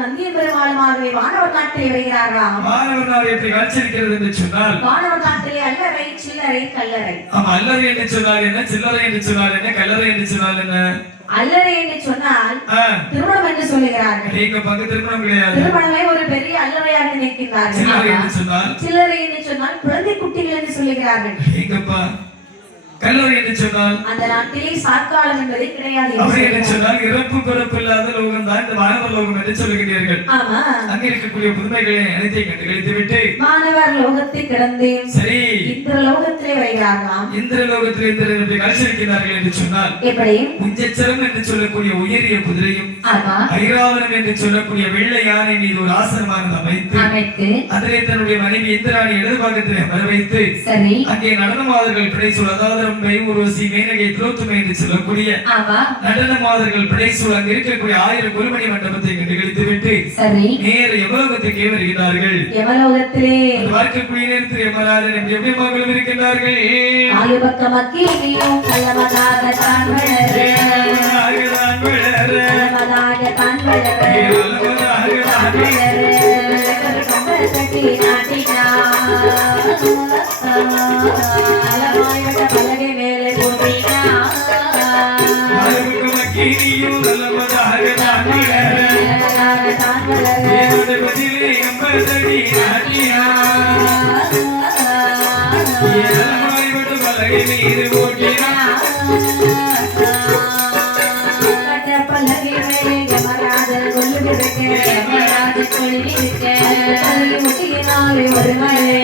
நந்தியன் பெருமாளுமாகவே வானவர் நாட்டிலே வருகிறார்களாம். வானவர் நாடு எப்படி காட்சியளிக்கிறது என்று சொன்னால் வானவர் நாட்டிலே அல்லறை சில்லறை கல்லறை. ஆமா, அல்லறை என்று சொன்னால் என்ன, சில்லறை என்று சொன்னால் என்ன, கல்லறை என்று சொன்னால் என்ன? அல்லறை என்று சொன்னால் திருமணம் என்று சொல்லுகிறார்கள். நீங்க பங்கு திருமணம் கிடையாது. திருமணமே ஒரு பெரிய அல்லறையாக நினைக்கிறார்கள். சில்லறை என்று சொன்னால் சில்லறை என்று சொன்னால் குழந்தை குட்டிகள் என்று சொல்லுகிறார்கள். எங்கப்பா கல்லறை என்று சொன்னால் அந்த நாட்டிலே சாக்காலம் என்பதே கிடையாது. அப்படி என்று சொன்னால் இறப்பு பிறப்பு இல்லாத லோகம் தான் இந்த வானவர் லோகம் என்று சொல்லுகிறீர்கள். ஆமா, அங்கே இருக்கக்கூடிய புதுமைகளை அனைத்தையும் கண்டு கழித்து விட்டு வானவர் லோகத்தை கிடந்தேன். சரி, இந்திர லோகத்திலே வருகிறார்களாம். இந்திர லோகத்தில் இந்திரன் எப்படி காட்சியளிக்கிறார்கள் என்று சொன்னால் எப்படி உஞ்சச்சரம் என்று சொல்லக்கூடிய உயரிய குதிரையும் ஐராவணம் என்று சொல்லக்கூடிய வெள்ளை யானை மீது ஒரு ஆசனமானது அமைத்து அதிலே தன்னுடைய மனைவி இந்திராணி இடது பாகத்திலே அமர வைத்து அங்கே நடனமாதர்கள் பிழைசூழ், அதாவது ஊர்வசி மேனகை திலோத்தமை என்று சொல்லக்கூடிய நடனமாதர்கள் பிழைசூழ் அங்கு இருக்கக்கூடிய 1000 குருமணி மண்டபத்தை கண்டு கழித்து விட்டு நேர யமலோகத்துக்கே வருகிறார்கள். யமலோகத்திலே பார்க்கக்கூடிய நேரத்தில் யமராஜன் எப்படி மகளும் இருக்கின்றார்கள். பலகை மேலே ஒரு மலை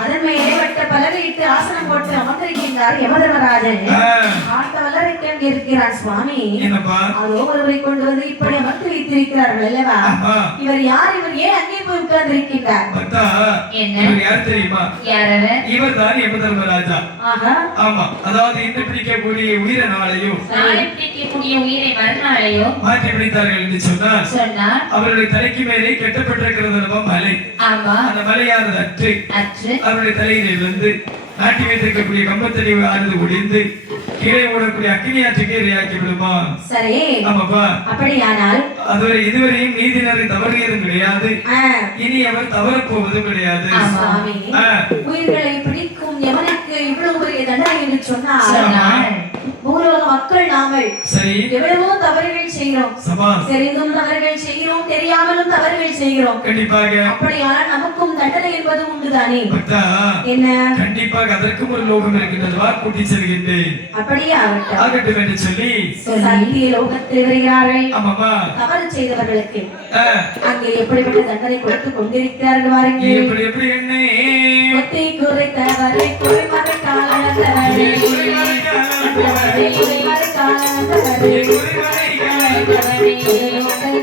அதன் மேலே வட்ட பலகையிட்டு ஆசனம் போட்டு அமர்ந்திருக்கின்றார் யமதர்மராஜன். இருக்கிறார் சுவாமி. அதோ ஒருவரை கொண்டு வந்து இப்படி அமர்த்தி வைத்திருக்கிறார்கள் அல்லவா? இவர் யார்? இவர் ஏன் அங்கே போய் உட்கார்ந்து இருக்கின்றார்? யார் தெரியுமா? இவர் தான் யமதர்மராஜா. ஆமா, அதாவது இன்று பிடிக்கக்கூடிய உயிரை நாளையோ உயிரை மறுநாளையோ மாற்றி பிடித்தார்கள் என்று சொன்னார். அவருடைய தலைக்கு மேலே கட்டப்பட்டிருக்கிறது மலை. அந்த மலையானது அற்று அவருடைய தலையிலே வந்து நாட்டி வைத்திருக்கக்கூடிய கம்பத்தடி ஆனது ஒளிந்து கீழே ஓடக்கூடிய அக்கினியாற்றுக்கு இரையாக்கி விடுமா? சரி. ஆமாப்பா. அப்படியானால் அதுவரை இதுவரையும் நீதினரை தவறியதும் கிடையாது, இனி அவர் தவறப் போவதும் கிடையாது. சுவாமி, உயிர்களை பிடிக்கும் எவனுக்கு இவ்வளவு பெரிய தண்டனை என்று சொன்னால் பூலோக மக்கள் நாங்கள் சரி எவ்வளவோ தவறுகள் செய்கிறோம். தெரிந்தும் தவறுகள் செய்கிறோம், தெரியாமலும் தவறுகள் செய்கிறோம். கண்டிப்பாக. அப்படியானால் நமக்கும் தண்டனை என்பது உண்டுதானே? என்ன? கண்டிப்பாக அதற்கும் ஒரு லோகம் இருக்கின்றது, வா கூட்டி செல்கின்றேன். அப்படியே ஆகட்டும் என்று சொல்லி சத்திய லோகத்தில் வருகிறார்கள். ஆமாமா. தவறு செய்தவர்களுக்கு அங்கே எப்படிப்பட்ட தண்டனை கொடுத்துக் கொண்டிருக்கிறார்கள் பாருங்கள். எப்படி எப்படி என்ன கொத்தி குறைத்தவரை குறைமறை காலந்தவரை குறைமறை காலந்தவரை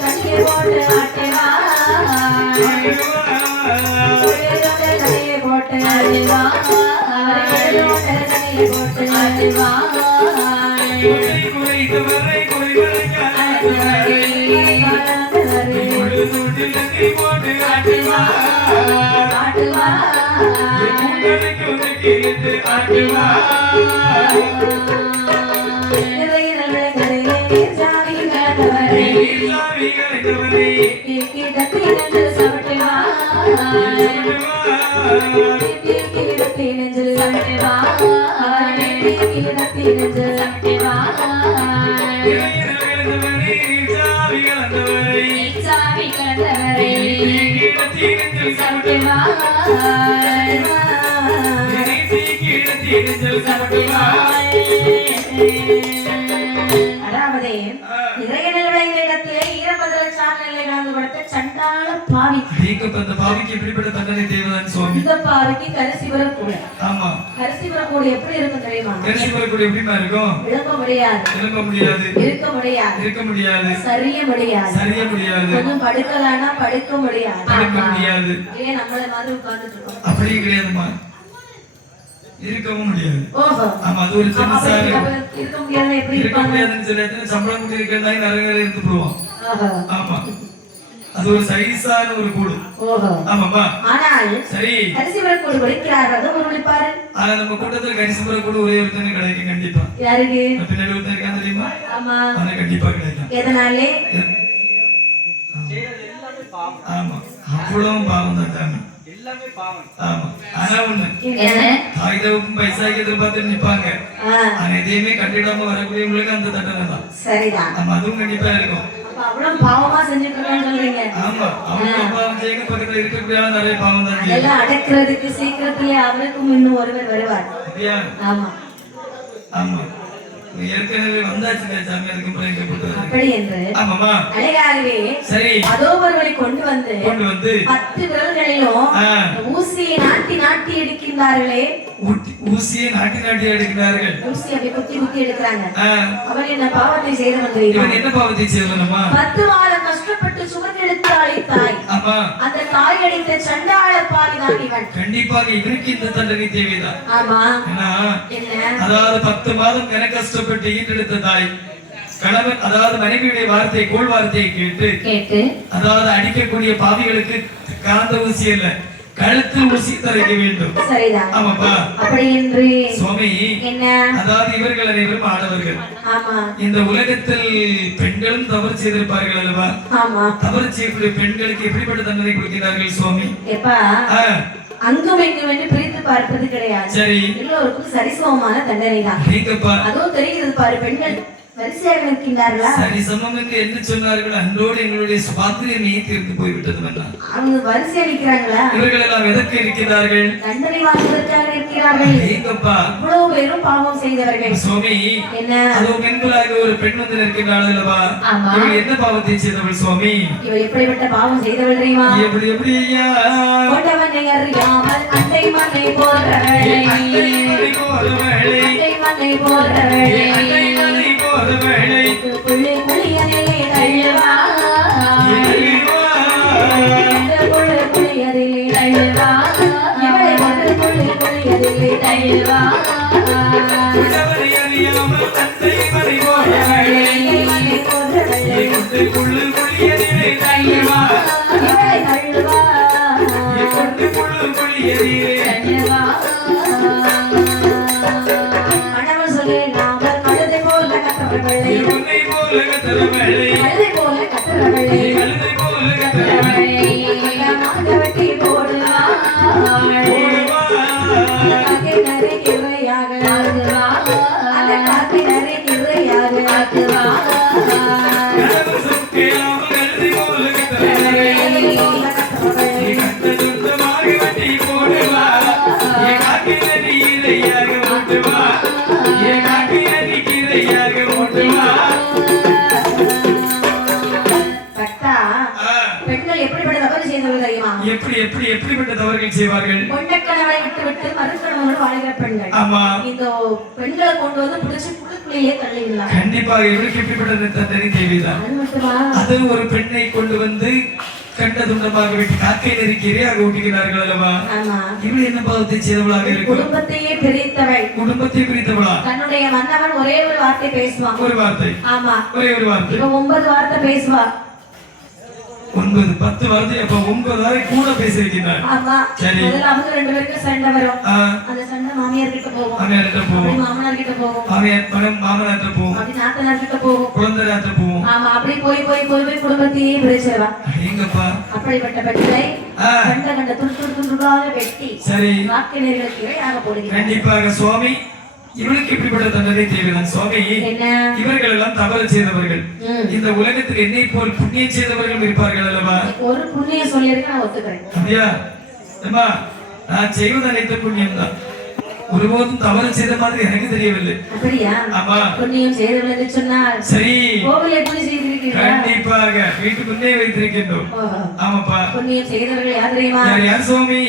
கண்ணீர் போட்டு ஆட்டவா போட்டு ஆடுவா போட்டு ஆடுவா அதாவது சண்டாள பாவி பாவிக்கு எப்படிப்பட்ட தண்டனை தேவைதான் சுவாமி? இந்த பாவிக்கு கரிசிபுரம் கூட. ஆமா, கரிசிபுரம் கூட எப்படி இருக்கும் தெரியுமா? கரிசிபுரம் கூட எப்படிமா இருக்கும்? விளங்க முடியாது, விளங்க முடியாது, இருக்க முடியாது, இருக்க முடியாது, சரிய முடியாது, சரிய முடியாது, கொஞ்சம் படுக்கலானா படுக்க முடியாது, படுக்க முடியாது. ஏன் நம்மள மாதிரி உட்கார்ந்துட்டு இருக்கோம்? அப்படி கிடையாதுமா, இருக்கவும் முடியாது. ஓஹோ, ஆமா, அது ஒரு சின்ன சாரி. இருக்க முடியாது, எப்படி இருக்க முடியாதுன்னு சொல்லிட்டு சம்பளம் கூட இருக்கிறதா நிறைய பேர் இருந்து போடுவோம். ஆமா, அது ஒரு சைஸான ஒரு கூடு. ஓஹோ, ஆமாப்பா. ஆனால் சரி, கரிசிபுர கூடு குடிக்கிறார்கள், அது ஒரு பாரு. ஆனா நம்ம கூட்டத்துல கரிசிபுர கூடு ஒரே ஒருத்தனுக்கு கிடைக்கும் கண்டிப்பா. யாருக்கு? பின்னாடி ஒருத்தன் இருக்கான் தெரியுமா? ஆமா, அவனுக்கு கண்டிப்பா கிடைக்கும். எதனாலே? ஆமா, அவ்வளவு பாவம் தான், எல்லாமே பாவம். ஆமா, ஆனா ஒண்ணு ஆயுதம் பைசாக்கு எதிர்பார்த்து நிப்பாங்க, ஆனா எதையுமே கண்டிடாம வரக்கூடியவங்களுக்கு அந்த தண்டனை தான். சரிதான். ஆமா, அதுவும் கண்டிப்பா இருக்கும். அவ்வளவு பாவமா செஞ்சுட்டு இருக்கான்னு சொல்றீங்க? ஆமா, அவ்வளவு பாவம் செய்யுங்க, பக்கத்துல இருக்கக்கூடிய நிறைய பாவம் தான். எல்லாம் அடக்குறதுக்கு சீக்கிரத்திலே அவருக்கும் இன்னும் ஒருவர் வருவார். ஆமா ஆமா, ஏற்கனவே வந்தாச்சு சாமி, அதுக்கு அப்புறம் அப்படி என்று ஆமாமா அழகாகவே சரி அதோ ஒருவரை கொண்டு வந்து 10 விரல்களிலும் ஊசியை நாட்டி நாட்டி எடுக்கின்றார்களே. ஊசியை நாட்டி நாட்டி எடுக்கிறார்கள். ஊசியை அப்படி குத்தி குத்தி எடுக்கிறாங்க. அவன் என்ன பாவத்தை செய்தவன் தெரியுமா? இவன் என்ன பாவத்தை செய்தவனமா? 10 மாதம் கஷ்டப்பட்டு சுமந்தெடுத்து அழைத்தாய். ஆமா, அந்த தாய் அடித்த சண்டாள பாவிதான் இவன். கண்டிப்பாக இவனுக்கு இந்த தண்டனை தேவைதான். ஆமா, என்ன? அதாவது 10 மாதம் கன கஷ்டப்பட்டு ஈட்டெடுத்த தாய் கணவன், அதாவது மனைவியுடைய வார்த்தை கோள் வார்த்தையை கேட்டு அதாவது அடிக்கக்கூடிய பாவிகளுக்கு காந்த ஊசி அல்ல, கழுத்தில் ஊசி தரைக்க வேண்டும். சரிதான். ஆமாப்பா. அப்படி என்று சுவாமி என்ன? அதாவது இவர்கள் அனைவரும் ஆடவர்கள். ஆமா, இந்த உலகத்தில் பெண்களும் தவறு செய்திருப்பார்கள் அல்லவா? ஆமா, தவறு செய்யக்கூடிய பெண்களுக்கு எப்படிப்பட்ட தண்டனை கொடுக்கிறார்கள் சுவாமி? எப்பா அங்கும் எங்கும் என்று பிரித்து பார்ப்பது கிடையாது. சரி, எல்லோருக்கும் சரிசமமான தண்டனை தான். அதுவும் தெரிகிறது பாரு, பெண்கள் வரிசையாக இருக்கின்றார்களா? சரி சமம் என்று என்ன சொன்னார்கள்? அன்றோடு எங்களுடைய சுபாத்திரமே தீர்த்து போய்விட்டது. அவங்க வரிசையா நிற்கிறாங்களா? இவர்கள் எல்லாம் எதற்கு இருக்கிறார்கள்? தண்டனை வாங்குவதற்காக இருக்கிறார்கள். ஏங்கப்பா, இவ்வளவு பேரும் பாவம் செய்தவர்கள். சுவாமி என்ன? அதோ பெண்களாக ஒரு பெண் வந்து நிற்கிறாள் அல்லவா? இவள் என்ன பாவத்தை செய்தவள் சுவாமி? இவள் எப்படிப்பட்ட பாவம் செய்தவள் தெரியுமா? எப்படி எப்படி ஐயா? கொண்டவனை அறியாமல் அண்டை மண்ணை போன்றவளே, அண்டை மண்ணை போன்றவளே, அண்டை மண்ணை போன்றவளே, அண்டை மண்ணை போன்றவளே, புள்ளி புள்ளியதிலே தள்ளுவா, புள்ளி புள்ளியதிலே தள்ளுவா, இவளை கொண்டு புள்ளி புள்ளியதிலே தள்ளுவா, கொண்டவனை அறியாமல் அண்டை மண்ணை போன்றவளே, அண்டை மண்ணை போன்றவளே, புள்ளி புள்ளியதிலே தள்ளுவா, இவளை தள்ளுவா, கொண்டு புள்ளி புள்ளியதிலே தள்ளுவா. கத்துறவளை உன்னை போல கத்துறவளை கழுதை போல கத்துறவளை கழுதை போல கத்துறவளை மாங்கவட்டி போடுவா காக்கை நரை கிரையாக அந்த காக்கை நரை கிரையாக கனவு சொற்கேளாமல் கழுதை போல கத்துறவளை கட்டதுண்டமாக வட்டி போடுவா என் காக்கை நதி இரையாக ஓட்டுவா என் காக்கை நதி இரையாக ஓட்டுவா பக்தா பெண்கள் எப்படிப்பட்ட தவறு செய்தவர்கள் தெரியுமா? எப்படி எப்படி எப்படிப்பட்ட தவறுகள் செய்வார்கள் கொண்டக்கணவனை விட்டு மறுக்கணவனோடு வாழ்கிற பெண்கள் ஆமா இந்த பெண்களை கொண்டு வந்து பிடிச்சு புழுக்குள்ளேயே தள்ளிடலாம். கண்டிப்பாக இவருக்கு எப்படிப்பட்ட தண்டனை தேவைதான் அது மட்டுமா அது ஒரு பெண்ணை கொண்டு வந்து கண்ட துண்டமாக விட்டு காக்கை நெருக்கிறே ஓட்டுகிறார்கள் அல்லவா ஆமா இவள் என்ன பாவத்தை செய்தவளாக இருக்கும் குடும்பத்தையே பிரித்தவள் குடும்பத்தை பிரித்தவளா தன்னுடைய மன்னவன் ஒரே ஒரு வார்த்தை பேசுவான். ஒரு வார்த்தை ஆமா ஒரே ஒரு வார்த்தை இவ 9 வார்த்தை பேசுவா. 9 10 வார்த்தை அப்ப 9 வரை கூட பேசியிருக்கிறார் ஆமா சரி. முதல்ல அவங்க 2 பேருக்கும் சண்டை வரும். ஆ, அந்த சண்டை மாமியார் கிட்ட போகும், மாமியார்கிட்ட அப்படி போவோம் மாமனார் கிட்ட போகும், மாமனார்கிட்ட போவோம் அப்படி நாத்தனார் கிட்ட போகும். குழந்தைகிட்ட போவோம் ஆமா அப்படி போய் போய் போய் போய் குடும்பத்தையே பிரிச்சிருவா. எங்கப்பா அப்படிப்பட்ட பெண்களை ஆ, கண்ட துண்டுகளாக வெட்டி சரி வாக்கினர்களுக்கு இரையாக போடுகிறார். கண்டிப்பாக சுவாமி இவளுக்கு இப்படிப்பட்ட தண்டனை தேவைதான் சுவாமி என்ன இவர்கள் எல்லாம் தவறு செய்தவர்கள் ம். இந்த உலகத்தில் என்னை போல் புண்ணியம் செய்தவர்கள் இருப்பார்கள் அல்லவா ஒரு புண்ணிய சொல்லியிருக்கு நான் ஒத்துக்கிறேன். அப்படியா அம்மா நான் செய்வது அனைத்து புண்ணியம் தான் ஒருபோதும் தவறு செய்த மாதிரி எனக்கு தெரியவில்லை அப்படியா ஆமா புண்ணியம் செய்தவர்களுக்கு சொன்னால் சரி கோவிலை பூஜை செய்திருக்கீங்களா? கண்டிப்பாக வீட்டு முன்னே வைத்திருக்கின்றோம் ஓஹோ. ஆமாப்பா புண்ணியம் செய்தவர்கள் யார் தெரியுமா? யார் யார் சுவாமி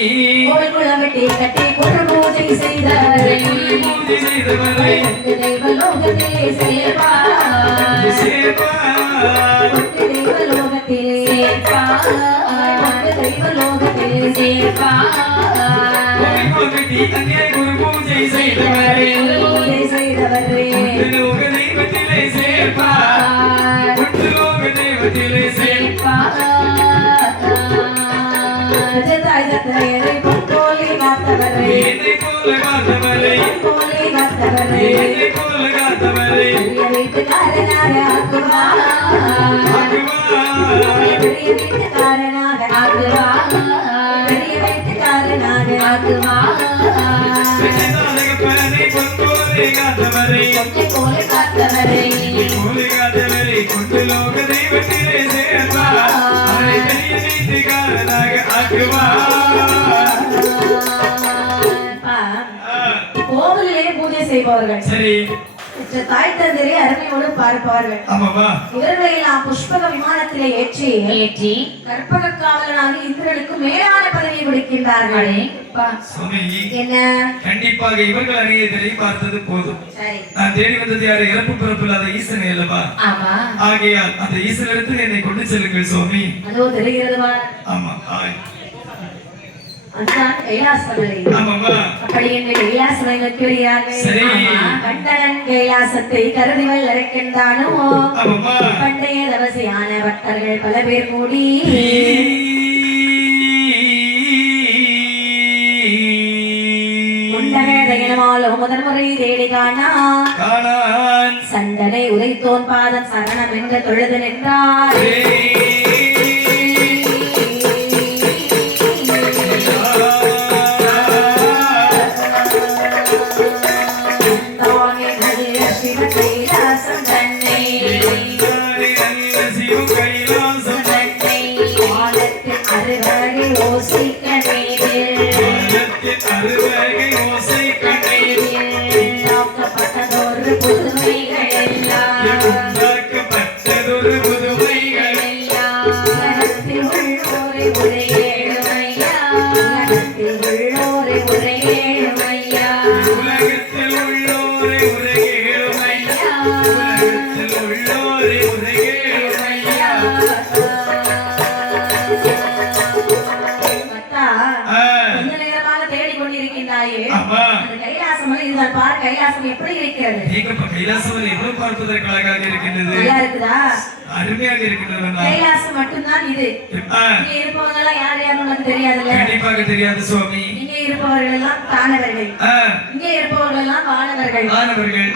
கோவிலுக்குள்ள வெட்டி கட்டி கொன்று பூஜை செய்தவரை பூஜை செய்தவரை கொண்டு தெய்வலோகத்திலே சேர்ப்பார். சேவார். கொண்டு தெய்வலோகத்திலே சேர்ப்பார். கொண்டு தெய்வலோகத்திலே சேர்ப்பார். கோவில் கட்டி அங்கே குரு பூஜை செய்தவரை பூஜை செய்தவரை லோக தெய்வத்திலே சேர்ப்பார். லோக தெய்வத்திலே சேர்ப்பார். ஜதாயதரையரை பொற்கோலை காத்தவரை என்னை போல காத்தவரை பொற்கோலை காத்தவரை என்னை போல காத்தவரை பெரிய வீட்டுக்காரனாக ஆக்குவார். பெரிய வீட்டுக்காரனாக ஆக்குவார். பெரிய வீட்டுக்காரனாக ஆக்குவார். பெண்ணை பொற்கோலை காத்தவரை பொன்னை போல காத்தவரை கோலை காத்தவரை கொண்டு லோக தெய்வத்திலே சேர்ப்பார். அவரை பெரிய வீட்டுக்காரனாக ஆக்குவார். கோவிலே பூஜை செய்பவர்கள் சரி தாய் தந்தரை அருமையோடு பார்ப்பார்கள். ஆமாவா இவர்களை எல்லாம் புஷ்பக விமானத்திலே ஏற்றி கற்பக காவலனாக இந்திரனுக்கு மேலான பதவியை கொடுக்கின்றார்கள். சுவாமி என்ன கண்டிப்பாக இவர்கள் அணியதை பார்த்தது போதும் சரி நான் தேடி வந்தது யாரு இறப்பு பிறப்பு இல்லாத ஈசனை அல்லவா ஆமா ஆகையால் அந்த ஈசனிடத்தில் என்னை கொண்டு செல்லுங்கள் சுவாமி அதோ தெரிகிறதுவா ஆமா ஆய். அதுதான் கைலாசமலை. ஆமாவா அப்படி எங்கள் கைலாசமலைக்கு வருகிறார்கள். சரி. ஆமா. கண்டனன் கைலாசத்தை கருதிவல் இருக்கின்றானோ ஆமாவா பண்டைய தவசையான பக்தர்கள் பல பேர் கூடி உண்டகதயனமாலோ முதல் முறை தேடி காணா காணான் சண்டனை உரைத்தோன் பாதம் சரணம் என்று தொழுது நின்றார். தானே நல்ல சிவ கைலாசம் தன்னை கைலாசம் தன்னை வானத்தின் அருகே ஓசிக்க நேரில் அருவகை ஓசை கண்ணையில் காக்கப்பட்டதொரு புதுமைகள் எல்லாம் உண்டாக்கப்பட்டதொரு புதுமைகள் உலகத்தில் உள்ளோரை உரையேழுமையா. உலகத்தில் உள்ளோரை உரையேழுமையா. உலகத்தில் உள்ளோரை உரையேழுமையா. உலகத்தில் உள்ளோரை உரையேழுமையா. மத்தா, ஆ, கொஞ்ச நேரமாக தேடிக் கொண்டிருக்கின்றாயே. ஆமா. அந்த கைலாசமலை இதுதான் பார். கைலாசம் எப்படி இருக்கிறது? நீங்க கைலாசம் எவ்வளவு பார்ப்பதற்கு அழகாக இருக்கின்றது நல்லா இருக்குதா? அருமையாக இருக்கின்றது கைலாசம் மட்டும்தான் இது. ஆ, இங்க இருப்பவங்க எல்லாம் யார் யாருன்னு உனக்கு தெரியாதுல்ல? கண்டிப்பாக தெரியாது சுவாமி இங்க இருப்பவர்கள் எல்லாம் தானவர்கள், இங்கே இருப்பவர்கள் எல்லாம் வானவர்கள்,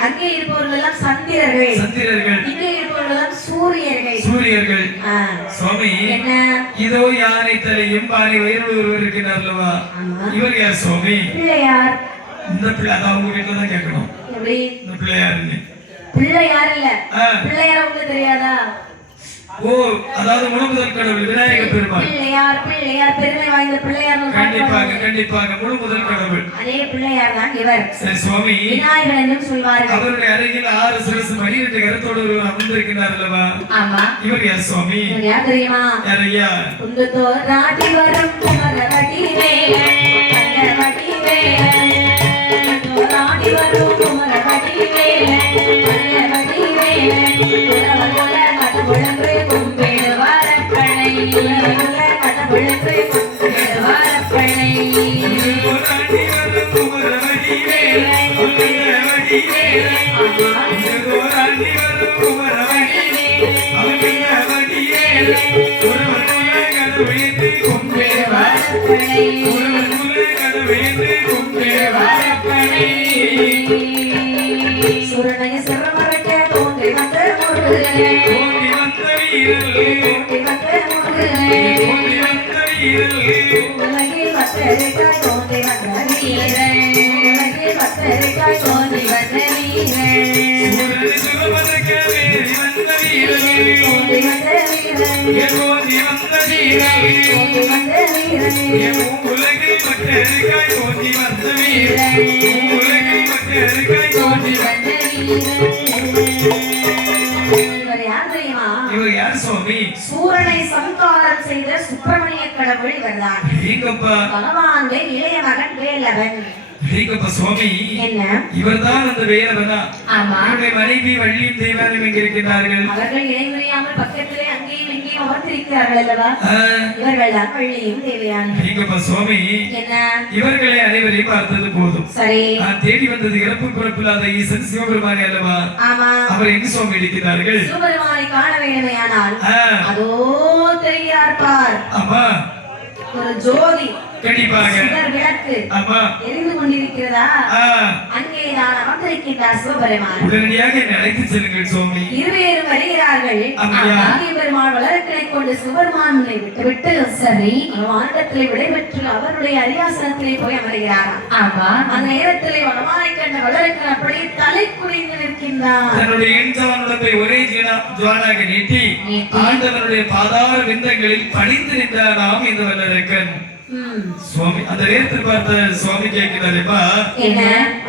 அங்கே இருப்பவர்கள் எல்லாம் சந்திரர்கள், இங்கே இருப்பவர்கள் எல்லாம் சூரியர்கள். சுவாமி, இதோ யானை தலையும் பானை வயிறு ஒருவர் இருக்கிறார் அல்லவா? இவர் யார் சுவாமி? பிள்ளையார். இந்த பிள்ளை அதான் உங்க வீட்டுல தான் கேட்கணும். இந்த பிள்ளையாருங்க. பிள்ளையார் இல்ல, பிள்ளையார் உங்களுக்கு தெரியாதா? ஓ, அதாவது முழுமுதல் கடவுள் விநாயகர் பெருமாள். பிள்ளையார் பெருமை வாய்ந்த பிள்ளையார். கண்டிப்பாக முழுமுதல் கடவுள். அதே பிள்ளையார் தான் இவர். சரி சுவாமி, விநாயகர் என்றும் சொல்வார்கள். அவருடைய அருகில் 6 சிரசு 12 கரத்தோடு ஒருவர் அமர்ந்திருக்கிறார் அல்லவா? ஆமா. இவர் யார் சுவாமி? யார் தெரியுமா? யாரையா? குந்தத்தோர் நாட்டி வரும் குமரவடி வேலன், கண்ணவடி வேலன், நாட்டி வரும் குமரவடி வேலன், கண்ணவடி வேலன், குலவல கடவுளே கும்பிடு வரப்பனை, குலவல கடவுளே கும்பிடு வரப்பனை. நாட்டி வரும் குமரவடி வேலன், கண்ணவடி வேலன், நாட்டி வரும் குமரவடி வேலன், கண்ணவடி வேலன், குலவல கடவுளே கும்பிடு வரப்பனை, குலவல கடவுளே கும்பிடு வரப்பனை. சுரணைய சிரமரக்க தோன்றி வந்த முருகனே, தோன்றி வந்த வீரர்கள், தோன்றி வந்த முருகனே, தோன்றி வந்த வீரர்கள், உலகில் வத்தரிக்காய் தோன்றி வந்த வீரன், உலகில் வத்தரிக்காய் தோன்றி வந்த வீரன், சூரனை சுகமதக்க வேறி வந்த வீரர்கள், தோன்றி வந்த வீரன், தோன்றி வந்த வீரர்கள், தோன்றி வந்த வீரன், உலகில் வத்தரிக்காய் தோன்றி வந்த வீரன், உலகில் வத்தரிக்காய் தோன்றி வந்த வீரன். இவர் யார் தெரியுமா? இவர் யார் சுவாமி? சூரனை சம்காரம் செய்த சுப்பிரமணிய கடவுள் இவர்தான். நீங்கப்பா பகவானுடைய இளைய மகன் வேலவன். நீங்கப்பா சுவாமி, என்ன? இவர்தான் அந்த வேலவனா? ஆமா. இவருடைய மனைவி வள்ளியும் தெய்வானும் எங்க இருக்கின்றார்கள்? அவர்கள் இடைமுறையாமல் பக்கத்திலே அங்கேயும் இங்கேயும் அமர்ந்திருக்கிறார்கள் அல்லவா? இவர்கள் தான் வள்ளியும் தேவையான. நீங்கப்பா சுவாமி, என்ன? இவர்களை அனைவரையும் பார்த்தது போதும். சரி. நான் தேடி வந்தது இறப்பு பிறப்பில்லாத ஈசன் சிவபெருமானே அல்லவா? ஆமா. அவர் எங்கு சுவாமி இருக்கிறார்கள்? சிவபெருமானை காண வேண்டுமையானால் அதோ தெரிகிறார் பார். ஆமா. ஒரு ஜோதி கண்டிப்பாக சுடர் விளக்கு ஆமா எரிந்து கொண்டிருக்கிறதா? அங்கே நான் அமர்ந்திருக்கின்றார் சிவபெருமான். உடனடியாக என்னை அழைத்து செல்லுங்கள் சுவாமி. இருவேரும் வருகிறார்கள். பெருமாள் வளர்க்கினை கொண்டு சிவபெருமானை விட்டுவிட்டு சரி வானத்திலே விடைபெற்று அவருடைய அரியாசனத்திலே போய் அமர்கிறாராம். ஆமா. அந்த நேரத்திலே வனமானை கண்ட வளர்க்கிற அப்படியே தலை குனிந்து நிற்கின்றார். தன்னுடைய எண்சவனுடத்தை ஒரே ஜுவானாக நீட்டி ஆண்டவனுடைய பாதார விந்தங்களில் பணிந்து நின்றாராம் இந்த வல்லரக்கன். சுவாமி அந்த நேரத்தில் பார்த்த சுவாமி கேட்கிறாரேப்பா,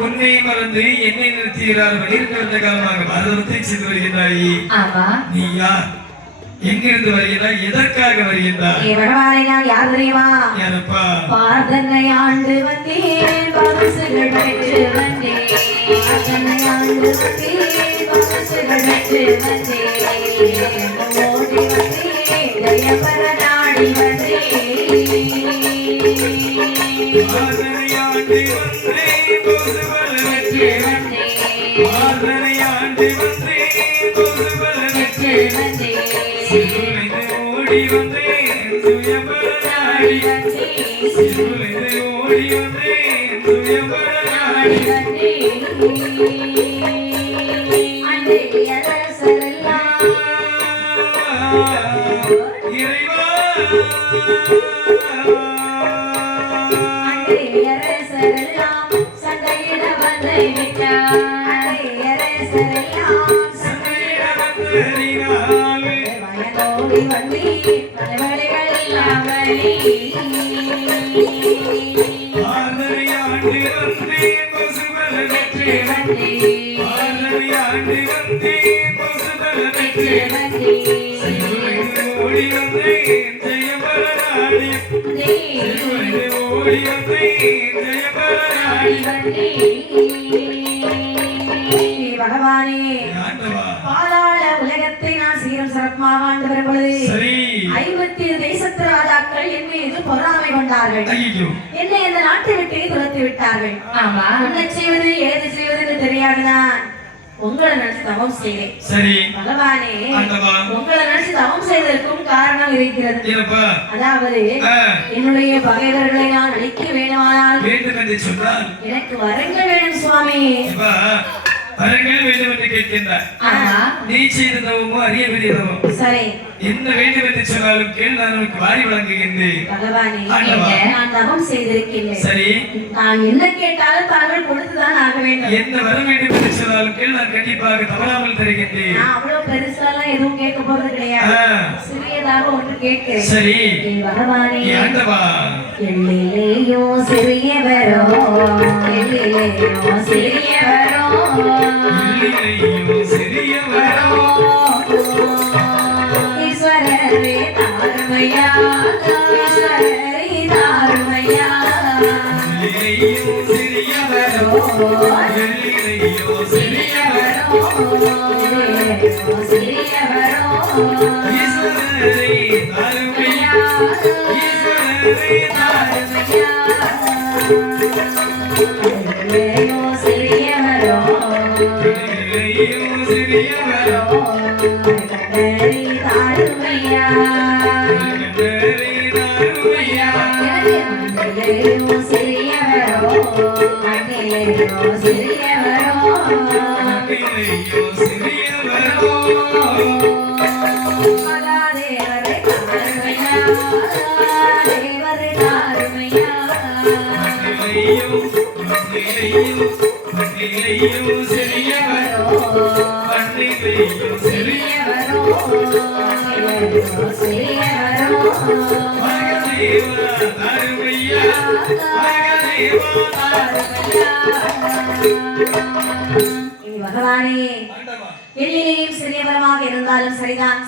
உன்னை மறந்து என்னை நிறுத்துகிறார் வழியிருக்கிற காலமாக பாரதத்தை சென்று வருகின்றாயே, நீ யார்? எங்கிருந்து வருகிறாய்? எதற்காக வருகின்றாய்? பகவானை நான் யார் தெரியுமா? யாரப்பா? பார்த்தனை ஆண்டு வந்தேன் பரிசுகள் பெற்று வந்தேன், பார்த்தனை ஆண்டு வந்தேன் பரிசுகள் பெற்று வந்தேன், ஓடி வந்தேன் தயப்பர நாடி வந்தேன், ஆதனையாண்டு வந்தேன் பசுபல வெற்றி வந்தேன், ஆதனையாண்டு வந்தேன் பசுபல வெற்றி வந்தேன், ஓடி வந்தேன் சுயம்பர நாடி வந்தேன், ஓடி வந்தேன் சுயம்பர நாடி வந்தேன். அண்டே அரசரெல்லாம் இறைவா அரசரெல்லாம் சண்டையிட வந்து விட்டார், அரசரெல்லாம் சண்டையிட வந்து வயதோடி வள்ளி தலைவலிகள் எல்லாம் வலி, ஆதனையாண்டு வந்தேன் பசுபல வெற்றி வந்தேன், ஆதனையாண்டு வந்தேன் பசுபல வெற்றி வந்தேன், ஓடி வந்தேன் ஜெயபர நாடி, ஓடி வந்தேன் ஜெயபர நாடி. பகவானே, பாதாள உலகத்தை நான் சீரம் சிறப்பாக ஆண்டு வரும் பொழுது 50 தேசத்து ராஜாக்கள் என் மீது பொறாமை கொண்டார்கள். என்னை இந்த நாட்டை விட்டு துரத்தி விட்டார்கள். ஆமா. என்ன செய்வது ஏது செய்வது என்று தெரியாதுதான். உங்களை நினைச்சு தவம் செய்தேன். சரி பகவானே, ஆண்டவா, உங்களை நினைச்சு தவம் செய்வதற்கும் காரணம் இருக்கிறது. என்னப்பா? அதாவது என்னுடைய பகைவர்களை நான் அழிக்க வேண்டுமானால் வேண்டும் என்று சொன்னால் எனக்கு வரங்கள் வேணும் சுவாமி. வரங்கள் வேண்டும் என்று கேட்கின்றார். நீ செய்த தவமோ அரிய பெரிய தவம். சரி, என்ன வேண்டும் என்று சொன்னாலும் கேள், நான் உனக்கு வாரி வழங்குகின்றேன். பகவானே, ஆண்டவா, நான் தவம் செய்திருக்கின்றேன். சரி, நான் என்ன கேட்டாலும் தாங்கள் கொடுத்துதான் ஆக வேண்டும். என்ன வர வேண்டும் என்று சொன்னாலும் கேள், நான் கண்டிப்பாக தவறாமல் தருகின்றேன். நான் அவ்வளவு பெருசாலாம் எதுவும் கேட்க போறது கிடையாது. சிறியதாக ஒன்று கேட்கிறேன். சரி பகவானே, ஆண்டவா, எல்லிலேயோ சிறியவரோ, எல்லிலேயோ சிறியவரோ, எல்லிலேயோ சிறியவரோ, ஈஸ்வரரே தாருமையா, ஈஸ்வரரே தாருமையா, எல்லிலேயோ சிறியவரோ, எல்லிலேயோ சிறியவரோ, எல்லிலேயோ சிறியவரோ, ஈஸ்வரரே தாருமையா, ஈஸ்வரரே தாருமையா, எல்லிலேயோ சிறியவரோ, எல்லிலேயோ சிறியவரோ, கண்டரி தாருமையா, கண்டரி தாருமையா, எல்லிலேயோ சிறியவரோ, எல்லிலேயோ சிறியவரோ, எல்லிலேயோ சிறியவரோ, மகாதேவரே தாருமையா, தேவரே தாருமையா, எல்லிலேயோ எல்லிலேயோ சிறியவரோ, எல்லிலேயோ சிறியவரோ, எல்லிலேயோ சிறியவரோ, மகாதேவா தாருமையா, மகாதேவா தாருமையா. பகவானே, ஆண்டவா, எல்லிலேயும் சிறியவரமாக இருந்தாலும் சரிதான்.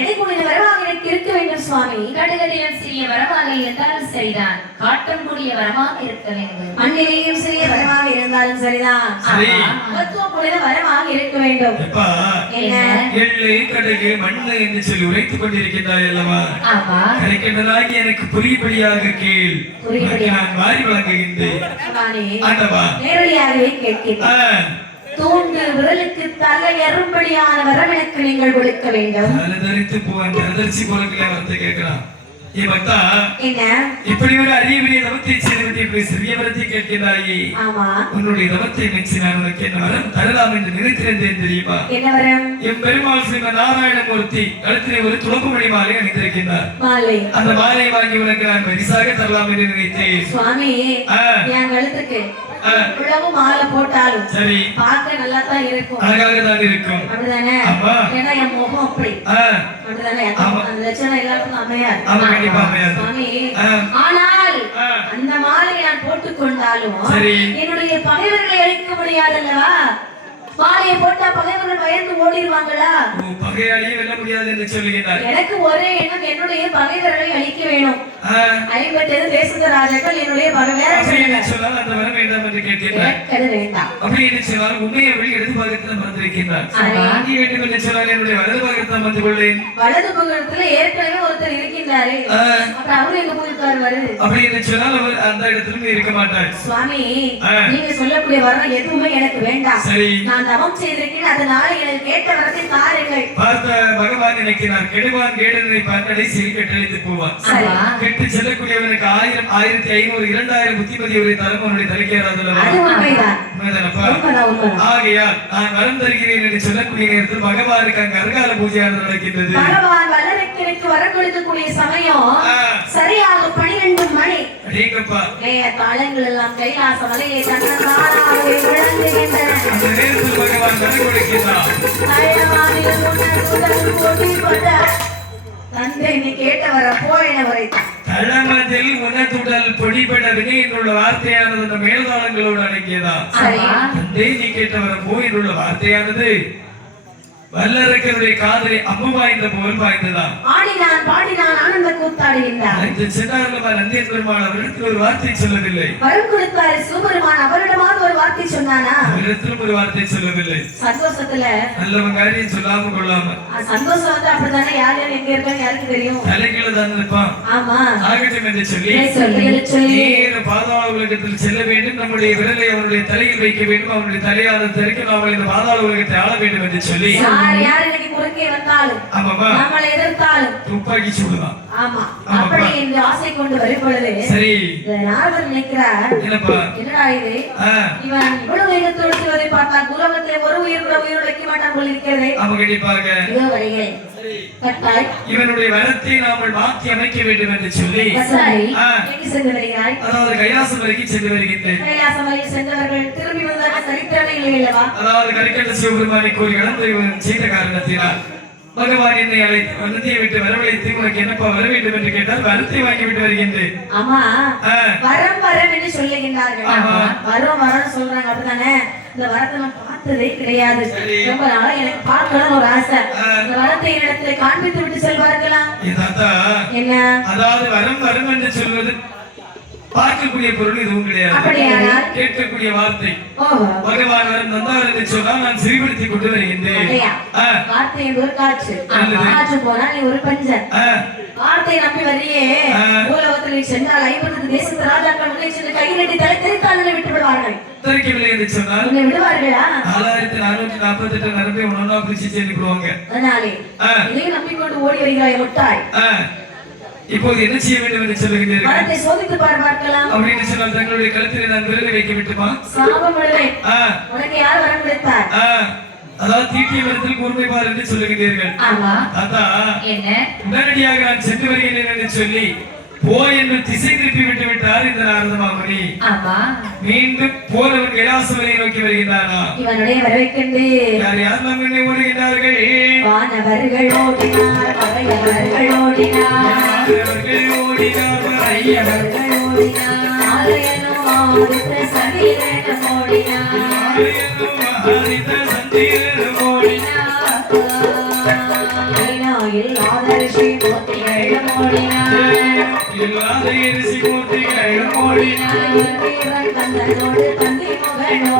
எடைக்கூடிய வரமாக எனக்கு இருக்க வேண்டும் சுவாமி. கடுகதிலும் சிறிய வரமாக இருந்தாலும் சரிதான், காட்டும் கூடிய வரமாக இருக்க வேண்டும். மண்ணிலேயும் சிறிய வரமாக இருந்தாலும் சரிதான். சரி. மகத்துவமுள்ள வரமாக இருக்க வேண்டும். எப்பா, என்ன? எள்ளு கடுகு மண்ணு என்று சொல்லி உரைத்துக் கொண்டிருக்கின்றாய் அல்லவா? ஆமா, கிடைக்கின்றதாகி எனக்கு புரியும்படியாக கேள், உனக்கு நான் வாரி வழங்குகின்றேன். பகவானே, ஆண்டவா, நேரடியாகவே கேட்கிறேன். தூண்டு விரலுக்கு தலை எறும்படியான வரம் எனக்கு நீங்கள் கொடுக்க வேண்டும். தரித்து போவான் தரிசி போலங்களே வந்து கேட்கலாம். ஏ பக்தா, என்ன? இப்படி ஒரு அரிய பெரிய தவத்தை செய்துவிட்டு இப்படி சிறிய வரத்தை கேட்கிறாயே, ஆமா, உன்னுடைய தவத்தை மெச்சி நான் உனக்கு என்ன வரம் தரலாம் என்று நினைத்திருந்தேன் தெரியுமா? என்ன வரம்? என் பெருமாள் ஸ்ரீமன் நாராயணமூர்த்தி கழுத்திலே ஒரு துளப்பு மணி மாலை அணிந்திருக்கின்றார். மாலை. அந்த மாலையை வாங்கி உனக்கு நான் பரிசாக தரலாம் என்று நினைத்தேன். சுவாமி, என் கழுத்துக்கு இவ்வளவு மாலை போட்டாலும் சரி, பார்க்க நல்லா தான் இருக்கும், அழகாக தான் இருக்கும். அப்படிதானே? ஆமா. ஏன்னா என் முகம் அப்படி, அப்படிதானே? அந்த லட்சணம் எல்லாருக்கும் அமையாது. ஆமா, கண்டிப்பா அமையாது. சுவாமி, ஆனால் அந்த மாலையை நான் போட்டுக் கொண்டாலும் சரி, என்னுடைய பகைவர்களை அழிக்க முடியாதல்லவா? மாலையை போட்டா பகைவர்கள் பயந்து ஓடிடுவாங்களா? பகையாளியே வெல்ல முடியாது என்று சொல்லுகிறார். எனக்கு ஒரே எண்ணம், என்னுடைய பகைவர்களை அழிக்க வேணும். 50 தேசத்து ராஜாக்கள் என்னுடைய பகைவர் சொன்னால் அந்த வரம் வேண்டாம் என்று கேட்கின்றார். வேண்டாம் அப்படி என்று சொன்னால் உண்மையை வழி இடது பாகத்தில் அமர்ந்திருக்கின்றார். நீ வேண்டும் என்று சொன்னால் என்னுடைய வலது பாகத்தில் அமர்ந்து கொள்ளேன். வலது பக்கத்துல ஏற்கனவே ஒருத்தர் இருக்கின்றாரு, அப்புறம் அவரு எங்க போயிருக்காரு வருது. அப்படி என்று சொன்னால் அவர் அந்த இடத்திலும் இருக்க மாட்டார். சுவாமி, நீங்க சொல்லக்கூடிய வரம் எதுவுமே எனக்கு வேண்டாம். சரி, நான் தவம் செய்திருக்கேன், அதனால எனக்கு கேட்ட வரத்தை தாருங்கள். பார்த்த பகவான் நினைக்கிறார். கெடுவான் கேடனை பார்த்தடை சிறு கட்டளித்து போவான். கெட்டு செல்லக்கூடியவனுக்கு 1000 1500 2000 புத்திமதி ஒரு தரம் அவனுடைய தலைக்கேறாதல்லவா? அது உண்மைதான். ஆகையால் நான் வரம் தருகிறேன் என்று சொல்லக்கூடிய நேரத்தில் பகவானுக்கு அங்கு அருகால பூஜையானது நடக்கின்றது. பகவான் வல்லரக்கிற்கு வரம் கொடுக்கக்கூடிய சமயம் சரியாக 12 மணி. அடேங்கப்பா, தாளங்கள் எல்லாம் கைலாச மலையை தன்னதானாக விளங்குகின்றன. அந்த நேரத்தில் பகவான் வரம் கொடுக்கிறார். தந்தை நீ கேட்ட வர போயின வரைத்தான் தளமதில் உணத்துடல் பொடிபட வினை என்னுள்ள வார்த்தையானது அந்த மேல்தாளங்களோடு அடங்கியதா? தந்தை நீ கேட்ட வர போய் என்னுள்ள வார்த்தையானது வல்லரக்கனுடைய காதலை அம்பு வாய்ந்த போல் வாய்ந்ததான். ஆடினான் பாடினான் ஆனந்த கூத்தாடுகின்றார். இந்த சின்னாரலமா நந்தியன் பெருமாள் அவரிடத்தில் ஒரு வார்த்தை சொல்லவில்லை. வரம் கொடுத்தாரு சிவபெருமான் அவரிடமாவது ஒரு வார்த்தை சொன்னானா? அவரிடத்திலும் ஒரு வார்த்தை சொல்லவில்லை. சந்தோஷத்துல நல்லவன் காரியம் சொல்லாம கொள்ளாம சந்தோஷம் வந்து அப்படித்தானே யார் யார் எங்க இருக்கான்னு யாருக்கு தெரியும்? தலைகீழ தான் இருப்பான். ஆமா ஆகட்டும் என்று சொல்லி நேர பாதாள உலகத்தில் செல்ல வேண்டும். நம்முடைய விரலை அவருடைய தலையில் வைக்க வேண்டும். அவருடைய தலையாத தெற்கு நாம் இந்த பாதாள உலகத்தை ஆள வேண்டும் என்று சொல்லி யார் இன்னைக்கு குறுக்கே வந்தாலும் நம்மளை எதிர்த்தாலும் துப்பாக்கி சூடுதான். ஆமா அப்படி என்று ஆசை கொண்டு வரும் பொழுது சரி நாரதர் நினைக்கிறார், என்னடா இது இவன் இவ்வளவு வேகத்தோடு செல்வதை பார்த்தா உலகத்திலே ஒரு உயிர் கூட உயிர் உழைக்க மாட்டான் போல் இருக்கிறது. இதோ வருகிறேன். இவனுடைய வரத்தை நாம் மாற்றி அமைக்க வேண்டும் என்று சொல்லி சென்று வருகிறாய். அதாவது கைலாசம் வரைக்கும் சென்று வருகின்றேன். கைலாசம் வரைக்கும் சென்றவர்கள் திரும்பி வந்தார்கள் சரித்திரமே இல்லை அல்லவா? அதாவது கரிக்கட்ட சிவபெருமானை கோரி கடந்து செய்த காரணத்தினால் பகவான் என்னை அழைத்து வனத்தை விட்டு வரவழைத்து உனக்கு என்னப்பா வர வேண்டும் என்று கேட்டால் வரத்தை வாங்கி விட்டு வருகின்றேன். ஆமா வரம் வரம் என்று சொல்லுகின்றார்கள். வரம் வரம் சொல்றாங்க அப்படித்தானே? இந்த வரத்தை நான் பார்த்ததே கிடையாது. ரொம்ப நாளா எனக்கு பார்க்கணும் ஒரு ஆசை. இந்த வரத்தை இடத்துல காண்பித்து விட்டு செல்வார்களா? என்ன அதாவது வரம் வரம் என்று சொல்வது பார்க்கக்கூடிய பொருள் எதுவும் கிடையாது. கேட்கக்கூடிய வார்த்தை பகவான் வரம் தந்தார் என்று சொன்னால் நான் சிறிப்படுத்திக் கொண்டு வருகின்றேன். வார்த்தை ஒரு காற்று காற்று போனா நீ ஒரு பஞ்சன் வார்த்தை நம்பி வரையே உலகத்தில் சென்றால் 50 தேசத்து ராஜாக்கள் உள்ளே சென்று கையில் நீட்டி தலை தெரித்தாளனை விட்டு விடுவார்கள். தெரிவிக்கவில்லை என்று சொன்னால் விடுவார்களா? 4448 நரம்பை ஒன்னொன்னா பிரிச்சு சேர்ந்து விடுவாங்க. அதனாலே இதையும் நம்பிக்கொண்டு ஓடி வருகிறாய் முட்டாய். இப்போது என்ன செய்ய வேண்டும் என்று சொல்லுகிறீர்கள்? வரத்தை சோதித்து பார்க்கலாம் அப்படின்னு சொன்னால் தங்களுடைய கழுத்திலே நான் விரலை வைக்க விட்டுமா? சாபம் விடுவேன். உனக்கு யார் வரம் கொடுத்தார்? அதாவது தீட்டிய விரத்தில் கூர்மை பார் என்று சொல்லுகிறீர்கள். ஆமா அதா என்ன உடனடியாக நான் சென்று வருகிறேன் என்று சொல்லி போய் என்று திசை திருப்பி விட்டு விட்டார் இந்த நாரத மாமுனி. ஆமா மீண்டும் போறவர் கைலாசவரை நோக்கி வருகிறானா? இவனுடைய வரவேற்கண்டு யார் யார் நம்மை ஓடுகிறார்கள்? வானவர்கள் ஓடினார் பகையவர்கள் ஓடினார் பகையவர்கள் ஓடினார் ஆலயனோ ஆதித்த சந்திரன் ஓடினார் ஆதர்ஷி மூர்த்திகள் ஓடினார் கந்தனோடு தந்தி முகன்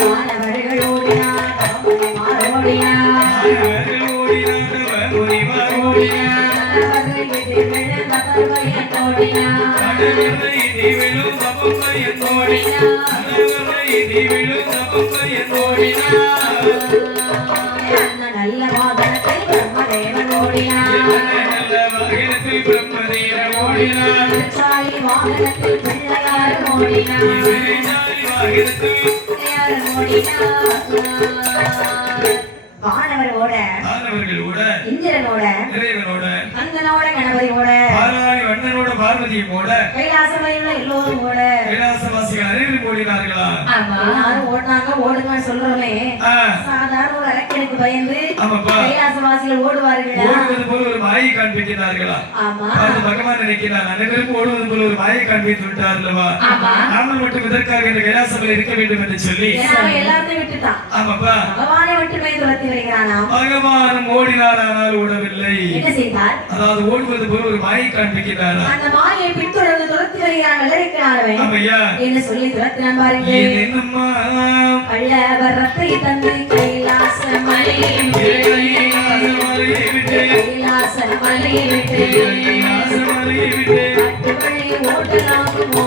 வானவர்கள் ஓடினார் நல்ல வாகனத்தில் பிரம்மதேவன் ஓடினார் வாகனத்தில் பிள்ளையார் வானவரோட இந்திரனோட கந்தனோட கணபதியோட வண்ணனோட பார்வதியோட கைலாசமலையில எல்லோரும் ஓட கைலாசவாசிகள் அனைவரும் ஓடினார்களா? எல்லாரும் ஓடுனாங்க. ஓடுங்க சொல்றோமே சாதாரண ஒரு அரக்கனுக்கு பயந்து கைலாசவாசிகள் ஓடுவார்கள். ஓடுவது போல ஒரு மாயை காண்பிக்கிறார்களா? பகவான் நினைக்கிறார் அனைவரும் ஓடுவது போல ஒரு மாயை காண்பித்து விட்டார்களா? நாமல் மட்டும் இதற்காக இந்த கைலாசத்தில் இருக்க வேண்டும் என்று சொல்லி எல்லாத்தையும் விட்டுட்டான். ஆமாப்பா பகவானை மட்டுமே துரத்தி வருகிறானாம். பகவானும் ஓடினார் ஆனால் ஓடவில்லை. என்ன செய்தார்? அதாவது ஓடுவது போல ஒரு மாயை காண்பிக்கிறார். அந்த மாயை பின்தொடர்ந்து துரத்தி வருகிறார்கள் இருக்கிறார்கள். என்ன சொல்லி துரத்தினான் பாருங்க. பல்லவர் ரத்தை தந்து கைலாச மலையை விட்டு கட்டுவழி ஓடலாகுமோ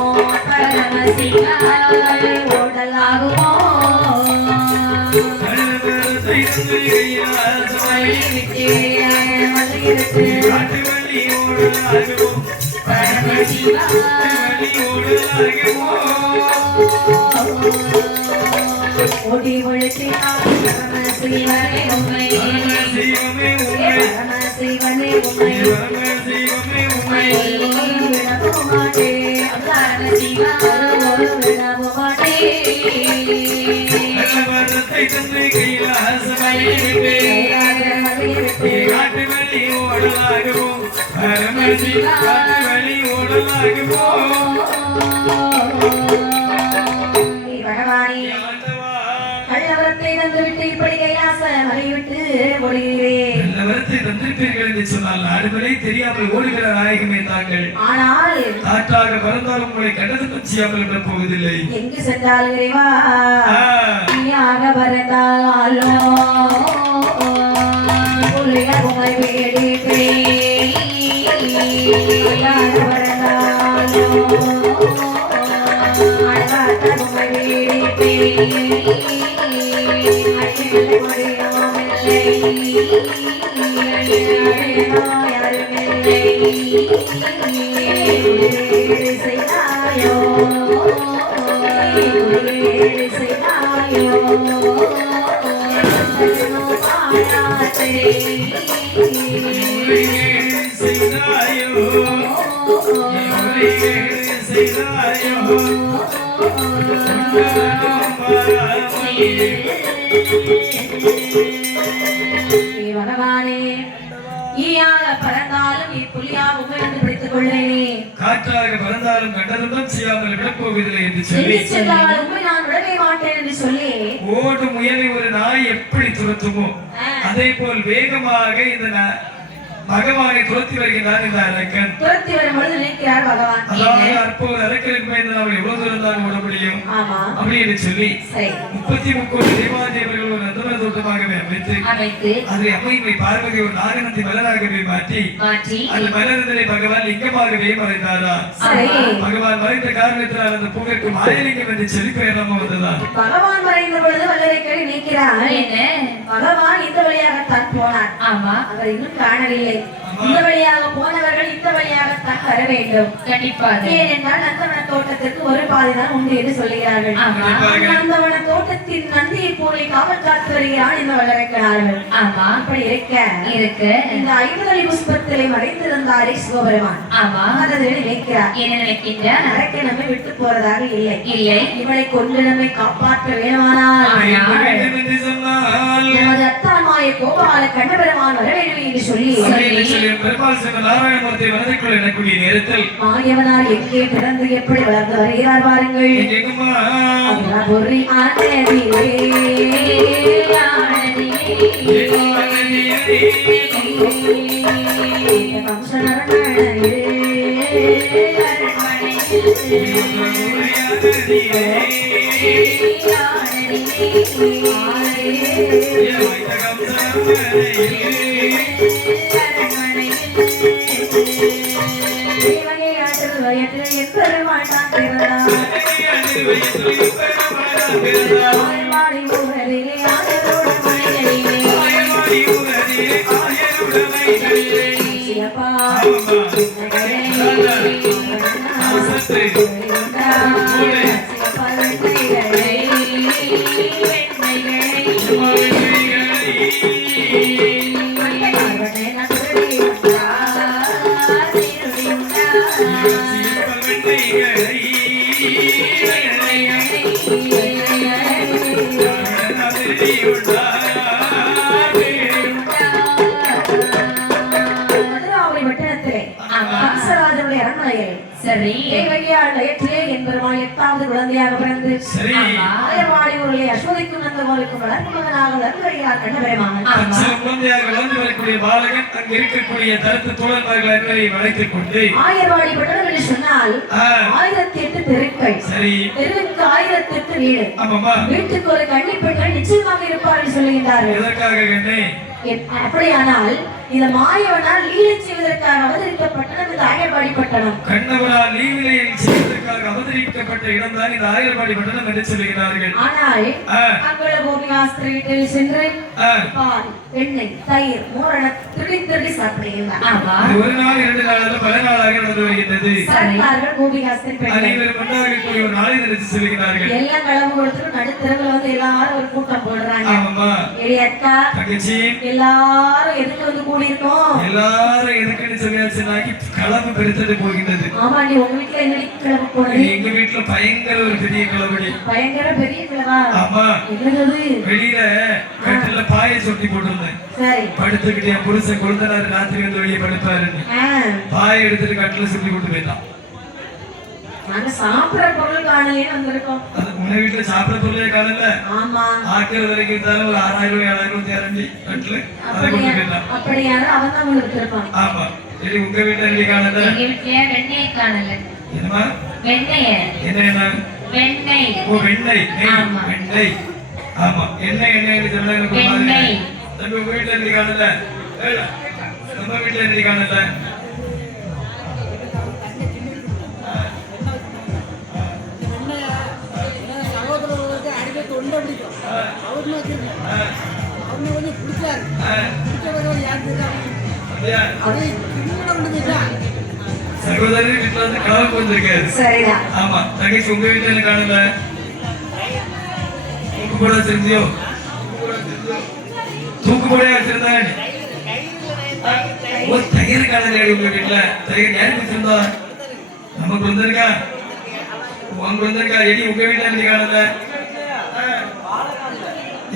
பரமசிவா ஓடலாகுமோ ஓடி ஒழித்தார் பரமசிவனே உம்மை பரமசிவனே உம்மை விடவும் மாட்டேன் பரமசிவா விடவும் மாட்டேன் ஓடலாகவும் பலனாகுமோ பகவானே ஆண்டவா கள்ளவரத்தை தந்துவிட்டு இப்படி கைலாச மலைவிட்டு ஒளிகிறேன். நல்லவரத்தை தந்திருப்பீர்கள் என்று சொன்னால் நாடுகளே தெரியாமல் ஓடுகிற நாயகமே தாங்கள் ஆனால் காற்றாக பறந்தாலும் உங்களை கண்டதும் செய்யாமல் விட போவதில்லை எங்கு சென்றால் இறைவா ஆ, நீயாக பறந்தாலோ உலக உமை வேடிப்பேன். நீயாக பறந்தாலோ அழகாக உமை வேடிப்பேன். அடிமைகளை முடியாமில்லை. அடிமையோ யாருமில்லை. உயிரேறு செய்தாயோ உயிரேறு செய்தாயோ செய்தாயோ செய்தாயோ பகவானே ஈயாக பறந்தாலும் இப்புலியாக உமிழ்ந்து பிடித்துக் கொள்வேனே. காற்றாக பறந்தாலும் கண்டதும் செய்யாமல் விடப்போவதில்லை என்று சொல்லி எங்கு சென்றால் உண்மை நான் விடவே மாட்டேன் என்று சொல்லி ஓடும் முயலை ஒரு நாய் எப்படி துரத்துமோ அதே போல் வேகமாக இந்த பகவானை துரத்தி வருகிறார் இந்த அரக்கன். துரத்தி வரும் பொழுது நிற்கிறார் பகவான். அதாவது அப்போது அரக்கனுக்கு பயந்து நாம் எவ்வளவு தூரம் தான் ஓட முடியும் ஆமா அப்படி என்று சொல்லி சரி 33 தேவாதேவர்கள் ஒரு நந்தவன தோட்டமாகவே அமைத்து அதில் அம்மையை பார்வதி ஒரு நாகனத்தை மலராகவே மாற்றி அந்த மலர்தலை பகவான் லிங்கமாகவே மறைந்தாரா. சரி பகவான் மறைந்த காரணத்தினால் அந்த பூவிற்கு மாயலிங்கம் என்று சொல்லி பெயராம வந்ததா. பகவான் மறைந்த பொழுது வல்லரைக்கரை நீக்கிறார். பகவான் இந்த வழியாகத்தான் போனார். ஆமா அவர் இன்னும் காணவில்லை. இந்த வழியாக போனவர்கள் இந்த வழியாகத்தான் வர வேண்டும். கண்டிப்பாக. ஏனென்றால் நந்தவன தோட்டத்திற்கு ஒரு பாதைதான் உண்டு என்று சொல்லுகிறார்கள். நந்தவன தோட்டத்தின் நந்தியை போல காவல் காத்து வருகிறான் இந்த வல்லரைக்கனார்கள். ஆமா அப்படி இருக்க இந்த 50 புஷ்பத்திலே மறைந்திருந்தாரே சிவபெருமான். ஆமா அதை நினைக்கிறார். என்ன நினைக்கின்றார்? அரக்கை நம்மை விட்டு போறதாக இல்லை. இல்லை இவளை கொண்டு நம்மை காப்பாற்ற வேணுமானால் வேண்டும் என்று சொன்னால் நமது அத்தான்மாய கோபால கண்ணபெருமான் வர வேண்டும் என்று சொல்லி பெருமாள் சிவ நாராயணமூர்த்தி வனதிக்குள் எனக்கூடிய நேரத்தில் மாயவனார் எங்கே பிறந்து எப்படி வளர்ந்து வருகிறார் பாருங்கள். எங்கேம்மா அதெல்லாம் பொறி ஆனதிலே, இந்த வம்ச நரநாயகனே, தேவனையாற்றில் வயதில் எப்பெருமான் தான் பிறந்தார். ஆயர்வாடி ஊரதிலே ஆயரோடு மனைகளிலே சிவப்பா மதுராவளி வட்டணத்திலே ஹம்சராஜனுடைய அரண்மனையில் சரி தேவகியார் வயிற்றிலே என்பெருமான் 8வது குழந்தையாக பிறந்து சரி ஆயர்வாடி ஊரிலே அஸ்வதிக்கும் நந்தகோலுக்கும் வளர்ப்பு மகனாக வளர்ந்து வருகிறார் கண்ணபெருமான். சில குழந்தையாக வளர்ந்து வரக்கூடிய பாலகன் அங்கு இருக்கக்கூடிய தரத்து தோழர்கள் அன்பரை வளைத்துக் கொண்டு ஆயர்வாடி பட்டணம் என்று சொன்னால் 1008 தெருக்கள். சரி தெருவுக்கு 1008 வீடு. ஆமாமா வீட்டுக்கு ஒரு கன்னிப் பெண்கள் நிச்சயமாக இருப்பார்கள் சொல்லுகின்றார்கள். எதற்காக கண்ணே அப்படியானால் இந்த மாயவனால் லீலை செய்வதற்காக அவதரிக்கப்பட்ட இந்த ஆயர்வாடி பட்டணம் கண்ணவரால் லீவிலையில் செய்வதற்காக அவதரிக்கப்பட்ட இடம்தான் இந்த ஆயர்வாடி பட்டணம் என்று சொல்லுகிறார்கள். ஆனால் அங்குள்ள கோபிகாஸ்திரி வீட்டில் சென்று பால் எண்ணெய் தயிர் மோரண திருடி சாப்பிடுகிறார். அது ஒரு நாள் 2 நாள் அல்ல பல நாளாக நடந்து வருகின்றது. சர்க்கார்கள் கோபிகாஸ்திரி பெண்கள் அனைவரும் ஒன்றாக கூடி ஒரு நாளை நினைத்து சொல்லுகிறார்கள். எல்லாம் கிளம்பு கொடுத்துட்டு நடுத்தரவுல வந்து எல்லாரும் ஒரு கூட்டம் போடுறாங்க. ஆமாமா அக்கா தங்கச்சி எல்லாரும் எதுக்கு வந்து கூடி இருக்கோம்? எல்லாரும் எதுக்குன்னு சொல்லியாச்சுனாக்கி கிளம்பு பெருத்துட்டு போகின்றது. ஆமா நீ உங்க வீட்டுல என்ன கிளம்பு போனது? எங்க வீட்டுல பயங்கர ஒரு பெரிய கிளம்படி. பயங்கர பெரிய கிளவா? ஆமா என்னது? வெளியில கட்டில பாயை சொட்டி போட்டிருந்தேன். சரி படுத்துக்கிட்டு என் புருஷன் கொழுந்தனார் ராத்திரி வந்து வெளியே படுப்பாருன்னு பாயை எடுத்துட்டு கட்டில சுத்தி கொண்டு போயிட்டான். நாங்க சாப்பிடுற பொருள் காணலே வந்திருக்கோம். உங்க வீட்டுல சாப்பிட பொருளே காணல. ஆமா. ஆக்கிற வரைக்கும் இருந்தாலும் ஒரு 6000 7000 தேரண்டி கட்டல அதை கொண்டு போயிடலாம். அப்படியாரு அவன் தான் உங்களுக்கு இருப்பான். ஆமா. சரி உங்க வீட்டுல என்ன காணல? எங்க வீட்டுல வெண்ணெய் காணல. என்னமா? வெண்ணெய். என்ன? வெண்ணெய். ஓ வெண்ணெய். ஆமா. வெண்ணெய். ஆமா. எண்ணெய் சொன்னாங்க ஒரு மாதிரி. வெண்ணெய். தம்பி உங்க வீட்டுல என்ன காணல? ஏடா. நம்ம வீட்டுல என்ன காணல? சகோதரி வீட்டுல வந்து கலப்பு வந்திருக்காரு. சரிதான். ஆமா. தங்கச்சி உங்க வீட்டுல என்ன காணல? தூக்கு போட வச்சிருந்தியோ? தூக்கு போட வச்சிருந்தாங்க. ஒரு தயிர் காணல உங்க வீட்டுல. தயிர் யாருக்கு வச்சிருந்தா? நமக்கு வந்திருக்கா? உங்க வந்திருக்கா? எடி உங்க வீட்டுல என்ன காணல?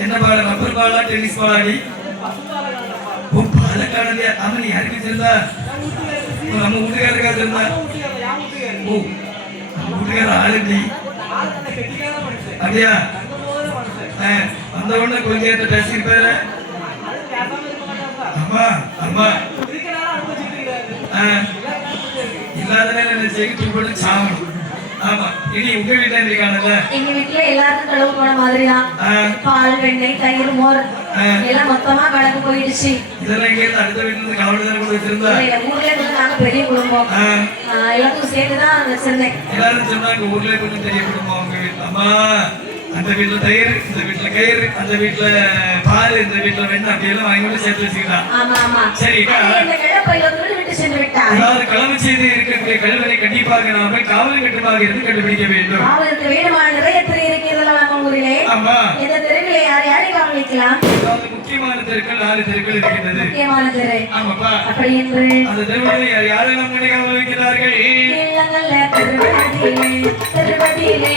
என்ன பால? ரப்பர் பாலா டென்னிஸ் பாலாடி? ஓ பால காணலையா? அவன் யாருக்கு வச்சிருந்தா? நம்ம வீட்டுக்காரருக்கா வச்சிருந்தா? ஓ நம்ம வீட்டுக்கார ஆளுடி அப்படியா? அந்த ஒண்ணு கொஞ்சம் நேரத்தை பேசியிருப்பாரு. ஆமா ஆமா. இல்லாத என்ன செய்ய போட்டு சாமணும். ஆமா. இனி உங்க வீட்டுல இருக்கானல்ல? எங்க வீட்டுல எல்லாருக்கும் கலவு போன மாதிரிதான். பால் வெண்ணெய் தயிர் மோர் எல்லாம் மொத்தமா கலந்து போயிடுச்சு. இதெல்லாம் இங்க இருந்து அடுத்த வீட்டுல இருந்து கவலை கூட வச்சிருந்தா? ஊர்ல இருந்து நாங்க பெரிய குடும்பம். எல்லாத்துக்கும் சேர்த்துதான் வச்சிருந்தேன். எல்லாரும் சொன்னாங்க ஊர்ல கொஞ்சம் பெரிய குடும்பம் உங்க வீட்டுல. அம்மா அந்த வீட்டுல தயிர், இந்த வீட்டுல கயிறு, அந்த வீட்டுல பால், இந்த வீட்டுல வெண்ணெய் அப்படியெல்லாம் வாங்கி கூட சேர்த்து வச்சுக்கலாம். ஆமா ஆமா. சரிக்கா? இந்த கிழப்பையில விட்டு சென்று விட்டார். அதாவது களவு செய்து இருக்கக்கூடிய கழுவனை கண்டிப்பாக நாம காவல் கட்டுமாக இருந்து கண்டுபிடிக்க வேண்டும். காவலுக்கு வேணுமான நிறைய தெரு இருக்கிறதெல்லாம் நம்ம ஊரிலே. ஆமா. இந்த தெருவிலே யாரை காவல் வைக்கலாம்? அதாவது முக்கியமான தெருக்கள் 4 தெருக்கள் இருக்கின்றது. முக்கியமான தெரு. ஆமாப்பா. அப்படி என்று அந்த தெருவிலே யாரெல்லாம் முன்னே காவல் வைக்கிறார்கள்? இல்லங்கள்ல திருவடியிலே திருவடியிலே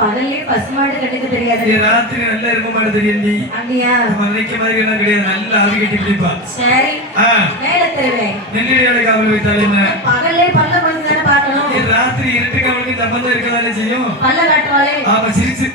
பகல்லே பசுமாடு கட்டுக்க தெரியாது. ராத்திரி நல்ல இருக்க மாடு தெரியுது. அப்படியா? மலைக்கு மாதிரி எல்லாம் கிடையாது. நல்ல ஆவி கட்டி பிடிப்பா. சரி. மேல தெருவே நெல்லிடையோட காவல் வைத்தால் என்ன? பகல்லே பல்ல கொண்டு தானே பார்க்கணும். ராத்திரி இருட்டு காவலுக்கு சம்பந்தம் இருக்கதானே செய்யும். பல்ல காட்டுவாளே. ஆமா சிரிச்சு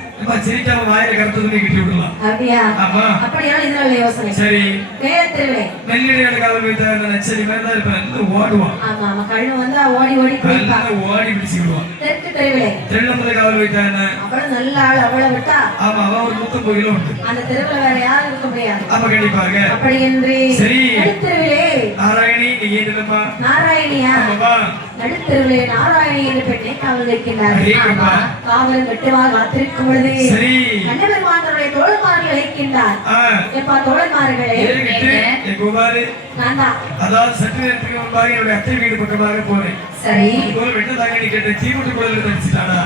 சிரிக்காம வாயில கருத்து துணி கட்டி விடலாம். அப்படியா? ஆமா. அப்படியா? இது நல்ல யோசனை. சரி. மேல தெருவே நெல்லிடையோட காவல் வைத்தால் நச்சரி மாதிரி தான் இருப்பான். ஓடுவான். ஆமா ஆமா. கண்ணு வந்து ஓடி ஓடி போய்ப்பா. ஓடி பிடிச்சிடுவான். தெற்கு தெருவே தெருளம்பல காவல் வைத்தான அவள நல்ல ஆள். அவளை விட்டா ஆமா அவ ஒரு 150 கிலோ உண்டு. அந்த தெருவுல வேற யாரும் இருக்க முடியாது. அப்ப கண்டிப்பாக. அப்படி என்று சரி. நடுத்தெருவிலே நாராயணி நீ ஏதுலப்பா? நாராயணியா? ஆமாப்பா. நடுத்தெருவிலே நாராயணி என்ற பெண்ணை காவல் வைக்கின்றார். ஆமா. காவல் கட்டுவார் காத்திருக்கும் பொழுது சரி கண்ணபெருமானுடைய தோழமார்கள் அழைக்கின்றார். எப்பா தோழமார்களே குமாரி நான் தான். அதாவது சற்று நேரத்துக்கு முன்பாக என்னுடைய அத்தை வீடு பக்கமாக போனேன். சரி. வெண்ணதாங்கி கேட்ட தீமுட்டு குழந்தை தரிசிட்டானா?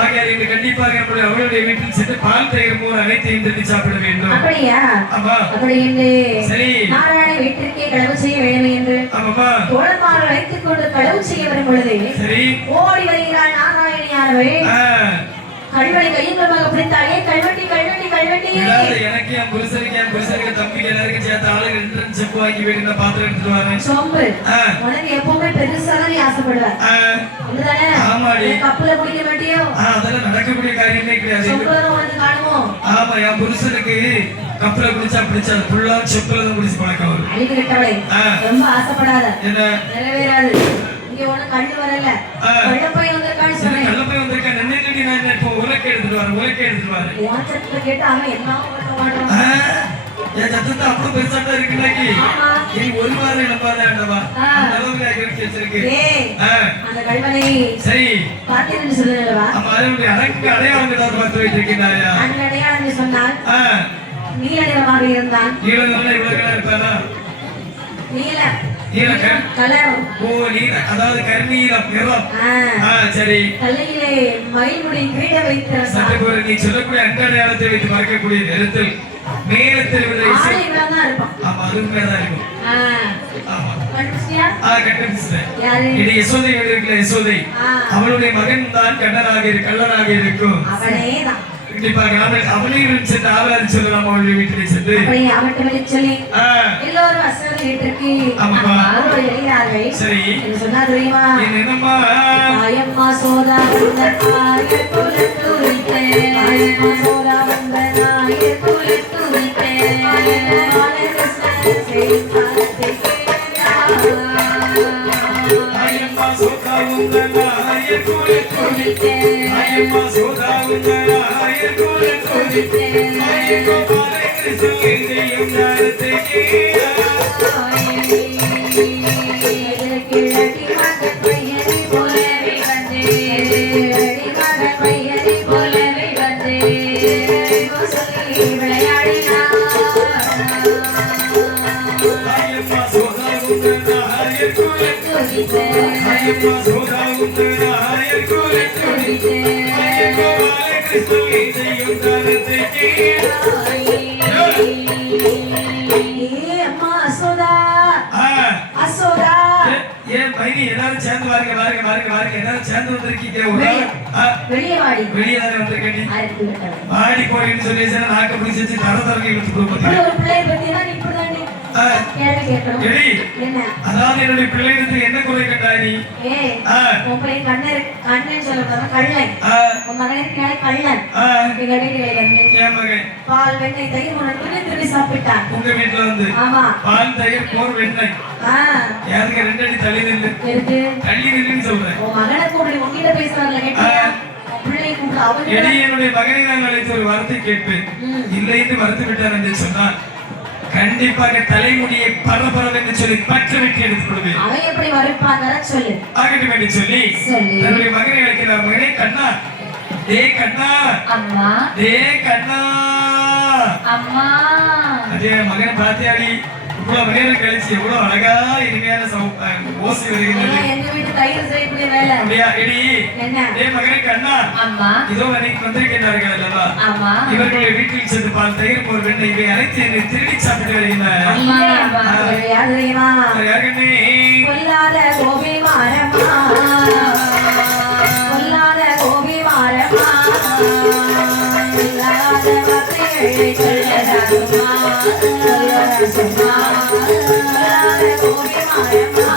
ஆகிய கண்டிப்பாக நம்முடைய அவளுடைய வீட்டில் சென்று பால் தயிர் மோர் அனைத்தையும் தண்ணி சாப்பிட வேண்டும். அப்படியா? ஆமா. அப்படி என்று சரி நாராயண வீட்டிற்கே களவு செய்ய வேண்டும் என்று ஆமாப்பா தோழமார்கள் வைத்துக் கொண்டு களவு செய்ய வரும் பொழுது சரி ஓடி வருகிறாள் நாராயணியானவள். கல்வனை கையுமாக பிடித்தாயே கல்வெட்டி கல்வெட்டி கல்வெட்டி எனக்கு என் புருஷனுக்கு தம்பிக்கு எல்லாருக்கும் சேர்த்து ஆளுங்க 2 செப்பு வாங்கி வேணும் பாத்திரம் எடுத்துட்டு வரேன் சோம்பு உனக்கு எப்பவுமே பெருசாதான் ஆசைப்படுவேன் இதுதானே ஆமாடி கப்பல குடிக்க மாட்டியோ அதெல்லாம் நடக்கக்கூடிய காரியமே கிடையாது சொம்புதான் உனக்கு காணுமோ ஆமா என் புருஷனுக்கு கப்பல குடிச்சா புள்ளா செப்புல தான் குடிச்சு பழக்கம் வரும் அழிக்கிறவளை ரொம்ப ஆசைப்படாத என்ன நிறைவேறாது இங்க உனக்கு கண்ணு வரல கள்ளப்பை வந்திருக்கான்னு சொன்னேன் கள்ளப்பை வந்திருக்கேன் நின்னுட்டு நான் இப்போ உலக்க எடுத்துட்டு வரேன் உன் சத்தத்தை கேட்டு அவன் என்ன உலக்க மாட்டான் என் சத்தத்தை அவ்வளவு பெருசாட்டா இருக்குன்னாக்கி நீ ஒரு வாரம் இழப்பாதான் வேண்டாமா அளவுக்கு அகரிச்சு வச்சிருக்கு அந்த கல்வனை சரி பார்த்தேன்னு சொல்லுவா ஆமா அதனுடைய அடையாளம் ஏதாவது பார்த்து வச்சிருக்கீங்களா அந்த அடையாளம் சொன்னால் நீல நிறமாக இருந்தான் நீல நிறம் இவ்வளவு இருப்பானா நீல கலர் நீல அதாவது கருநீலம் நிறம் சரி தலையிலே மயில்முடி கிரீட வைத்திருந்தான் நீ சொல்லக்கூடிய அந்த அடையாளத்தை வைத்து பார்க்கக்கூடிய நேரத்தில் மேலத்தில் ஆமா அது உண்மையாதான் இருக்கும் யசோதை அவளுடைய மகன் தான் கள்ளனாக இருக்கும் கண்டிப்பாக அவளையும் சென்று ஆவலாதி சொல்லலாம் அவளுடைய வீட்டிலே சென்று சரி சொன்னா தெரியுமா என்னம்மா சோதா எல்லாரும் சேர்ந்து வாருங்க எல்லாரும் சேர்ந்து வந்திருக்கீங்க வெளியே வந்திருக்கேன் மாடி போயின்னு சொல்லி நாக்க பிடிச்சி தர இழுத்து கொடுப்போம் அதாவது என்னுடைய பிள்ளைகளுக்கு என்ன குறை கண்டாய் பால் வெண்ணெய் தயிர் சாப்பிட்டான் உங்க வீட்டுல வந்து பால் தயிர் போர் வெண்ணெய் யாருக்கு 2 அடி தள்ளி நில்லுன்னு சொல்றேன் மகனை கூப்பிடு உங்ககிட்ட பேசுறாங்க என்னுடைய மகனை நான் அழைத்து ஒரு வார்த்தை கேட்பேன் இல்லை என்று மறுத்து விட்டார் என்று சொன்னால் கண்டிப்பாக தலைமுடியை பரபரவென்று சொல்லி பற்ற வெட்டி எடுத்துக் கொள்வேன் அவன் எப்படி மறுப்பாங்க சொல்லு ஆகட்டும் என்று சொல்லி தன்னுடைய மகனை அழைக்கிறார் மகனே கண்ணா டே கண்ணா அம்மா டே கண்ணா அம்மா அதே மகனை பாத்தியாடி இவ்வளவு நேரம் கழிச்சு எவ்வளவு அழகா இனிமையான ஓசை வருகிறது எங்க வீட்டு தயிர் செய்யக்கூடிய வேலை அப்படியா எடி என்ன டே மகனே கண்ணா அம்மா இதோ எனக்கு வந்திருக்கிறார்கள் அல்லவா அம்மா இவர்களுடைய வீட்டில் சென்று பால் தயிர் போர் வெண்ணெய் இவை அனைத்து என்னை திருடி சாப்பிட்டு வருகின்றனர் யார் தெரியுமா பொல்லாத கோபி மாறமா பொல்லாத கோபி மாறமா பொல்லாத வார்த்தைகளை சொல்லலாமா சொல்லலாமா பொல்லாத கோபி மாறமா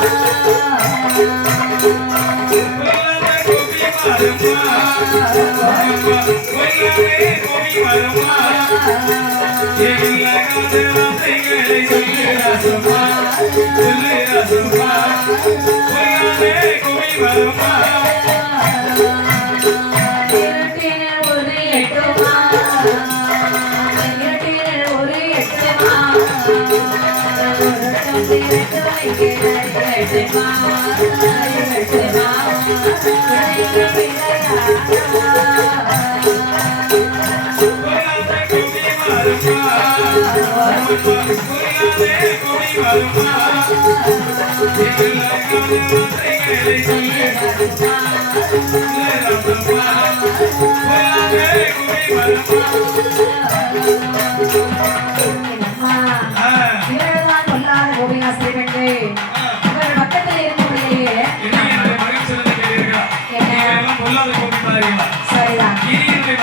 சரிதான்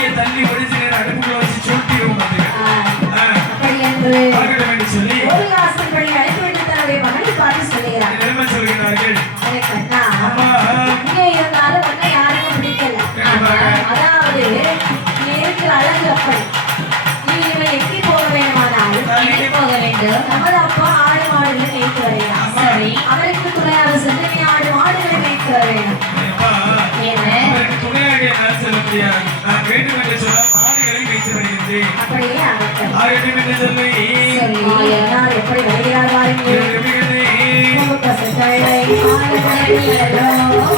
தீய தள்ளி ஒழிச்சு அடுப்புக்குள்ள வச்சு சுட்டிடும் அப்படி என்று பார்க்கணும் என்று சொல்லி கோவிலாசன் பள்ளி அழைத்துவிட்டு தன்னுடைய மகளை பார்த்து சொல்லுகிறார். என்ன சொல்கிறார்கள்? அவரை கண்ணா, அம்மா இங்கே இருந்தாலும் உன்னை யாருக்கும் பிடிக்கல. அதாவது நீ இருக்கிற அழகு அப்படி. நீ இவன் எட்டி போக வேண்டுமானால் எங்கே போக வேண்டும்? நமது அப்பா ஆடு மாடுகளை மேய்த்து வருகிறார். சரி. அவருக்கு துணையாக சென்று நீ ஆடு மாடுகளை மேய்த்து வர வேண்டும். என்ன? அவருக்கு துணையாக என்னால் செல்ல முடியாது. நான் வேண்டும் என்று சொல்ல மாடுகளை வைத்து வருகின்றேன். அப்படியே ஆகட்டும். ஆகட்டும் என்று சொல்லி என்னால் எப்படி வருகிறார் பாருங்கள். உமக்கு செத்தவளை ஆடுகளோ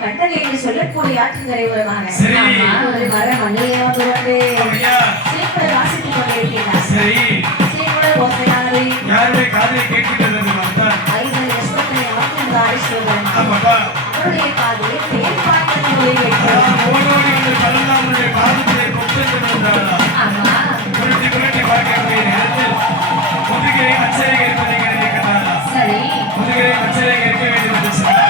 கண்டனை என்று சொல்லக்கூடிய ஆற்றங்கரை உரமாக ஒரு மர மண்ணிலே வந்து சீக்கிர வாசித்துக் கொண்டிருக்கிறார். சீக்கிர ஓசையானது யாருடைய காதை கேட்கின்றது ஐந்து யஸ்வத்தனை ஆக்கும் ஆரீஸ்வரன் அவருடைய காதில் தேன் பாய்ந்தது ஒலி கேட்கிறது. ஓடோடி வந்து பரந்தாமனுடைய பாதத்திலே கொத்தென்று வந்தாரா அம்மா புரட்டி புரட்டி பார்க்கக்கூடிய நேரத்தில் முதுகை அச்சரை இருப்பதை கிடைக்கிறாரா சரி. முதுகை அச்சரை இருக்க வேண்டும் என்று சொன்னார்.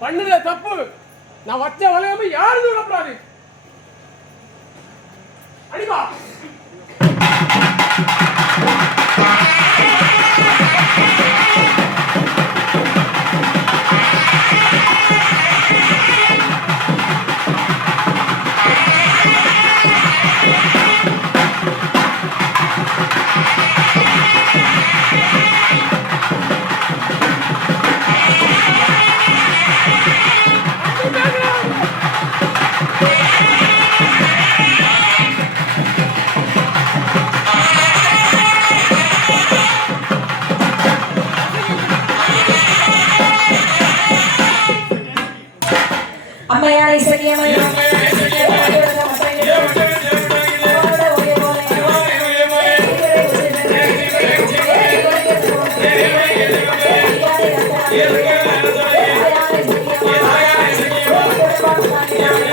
பண்ணுற தப்பு நான் வச்ச வளையாம யாரும் விடக்கூடாது. அடிப்பா அம்மையாரை சரியம்மையா Yeah.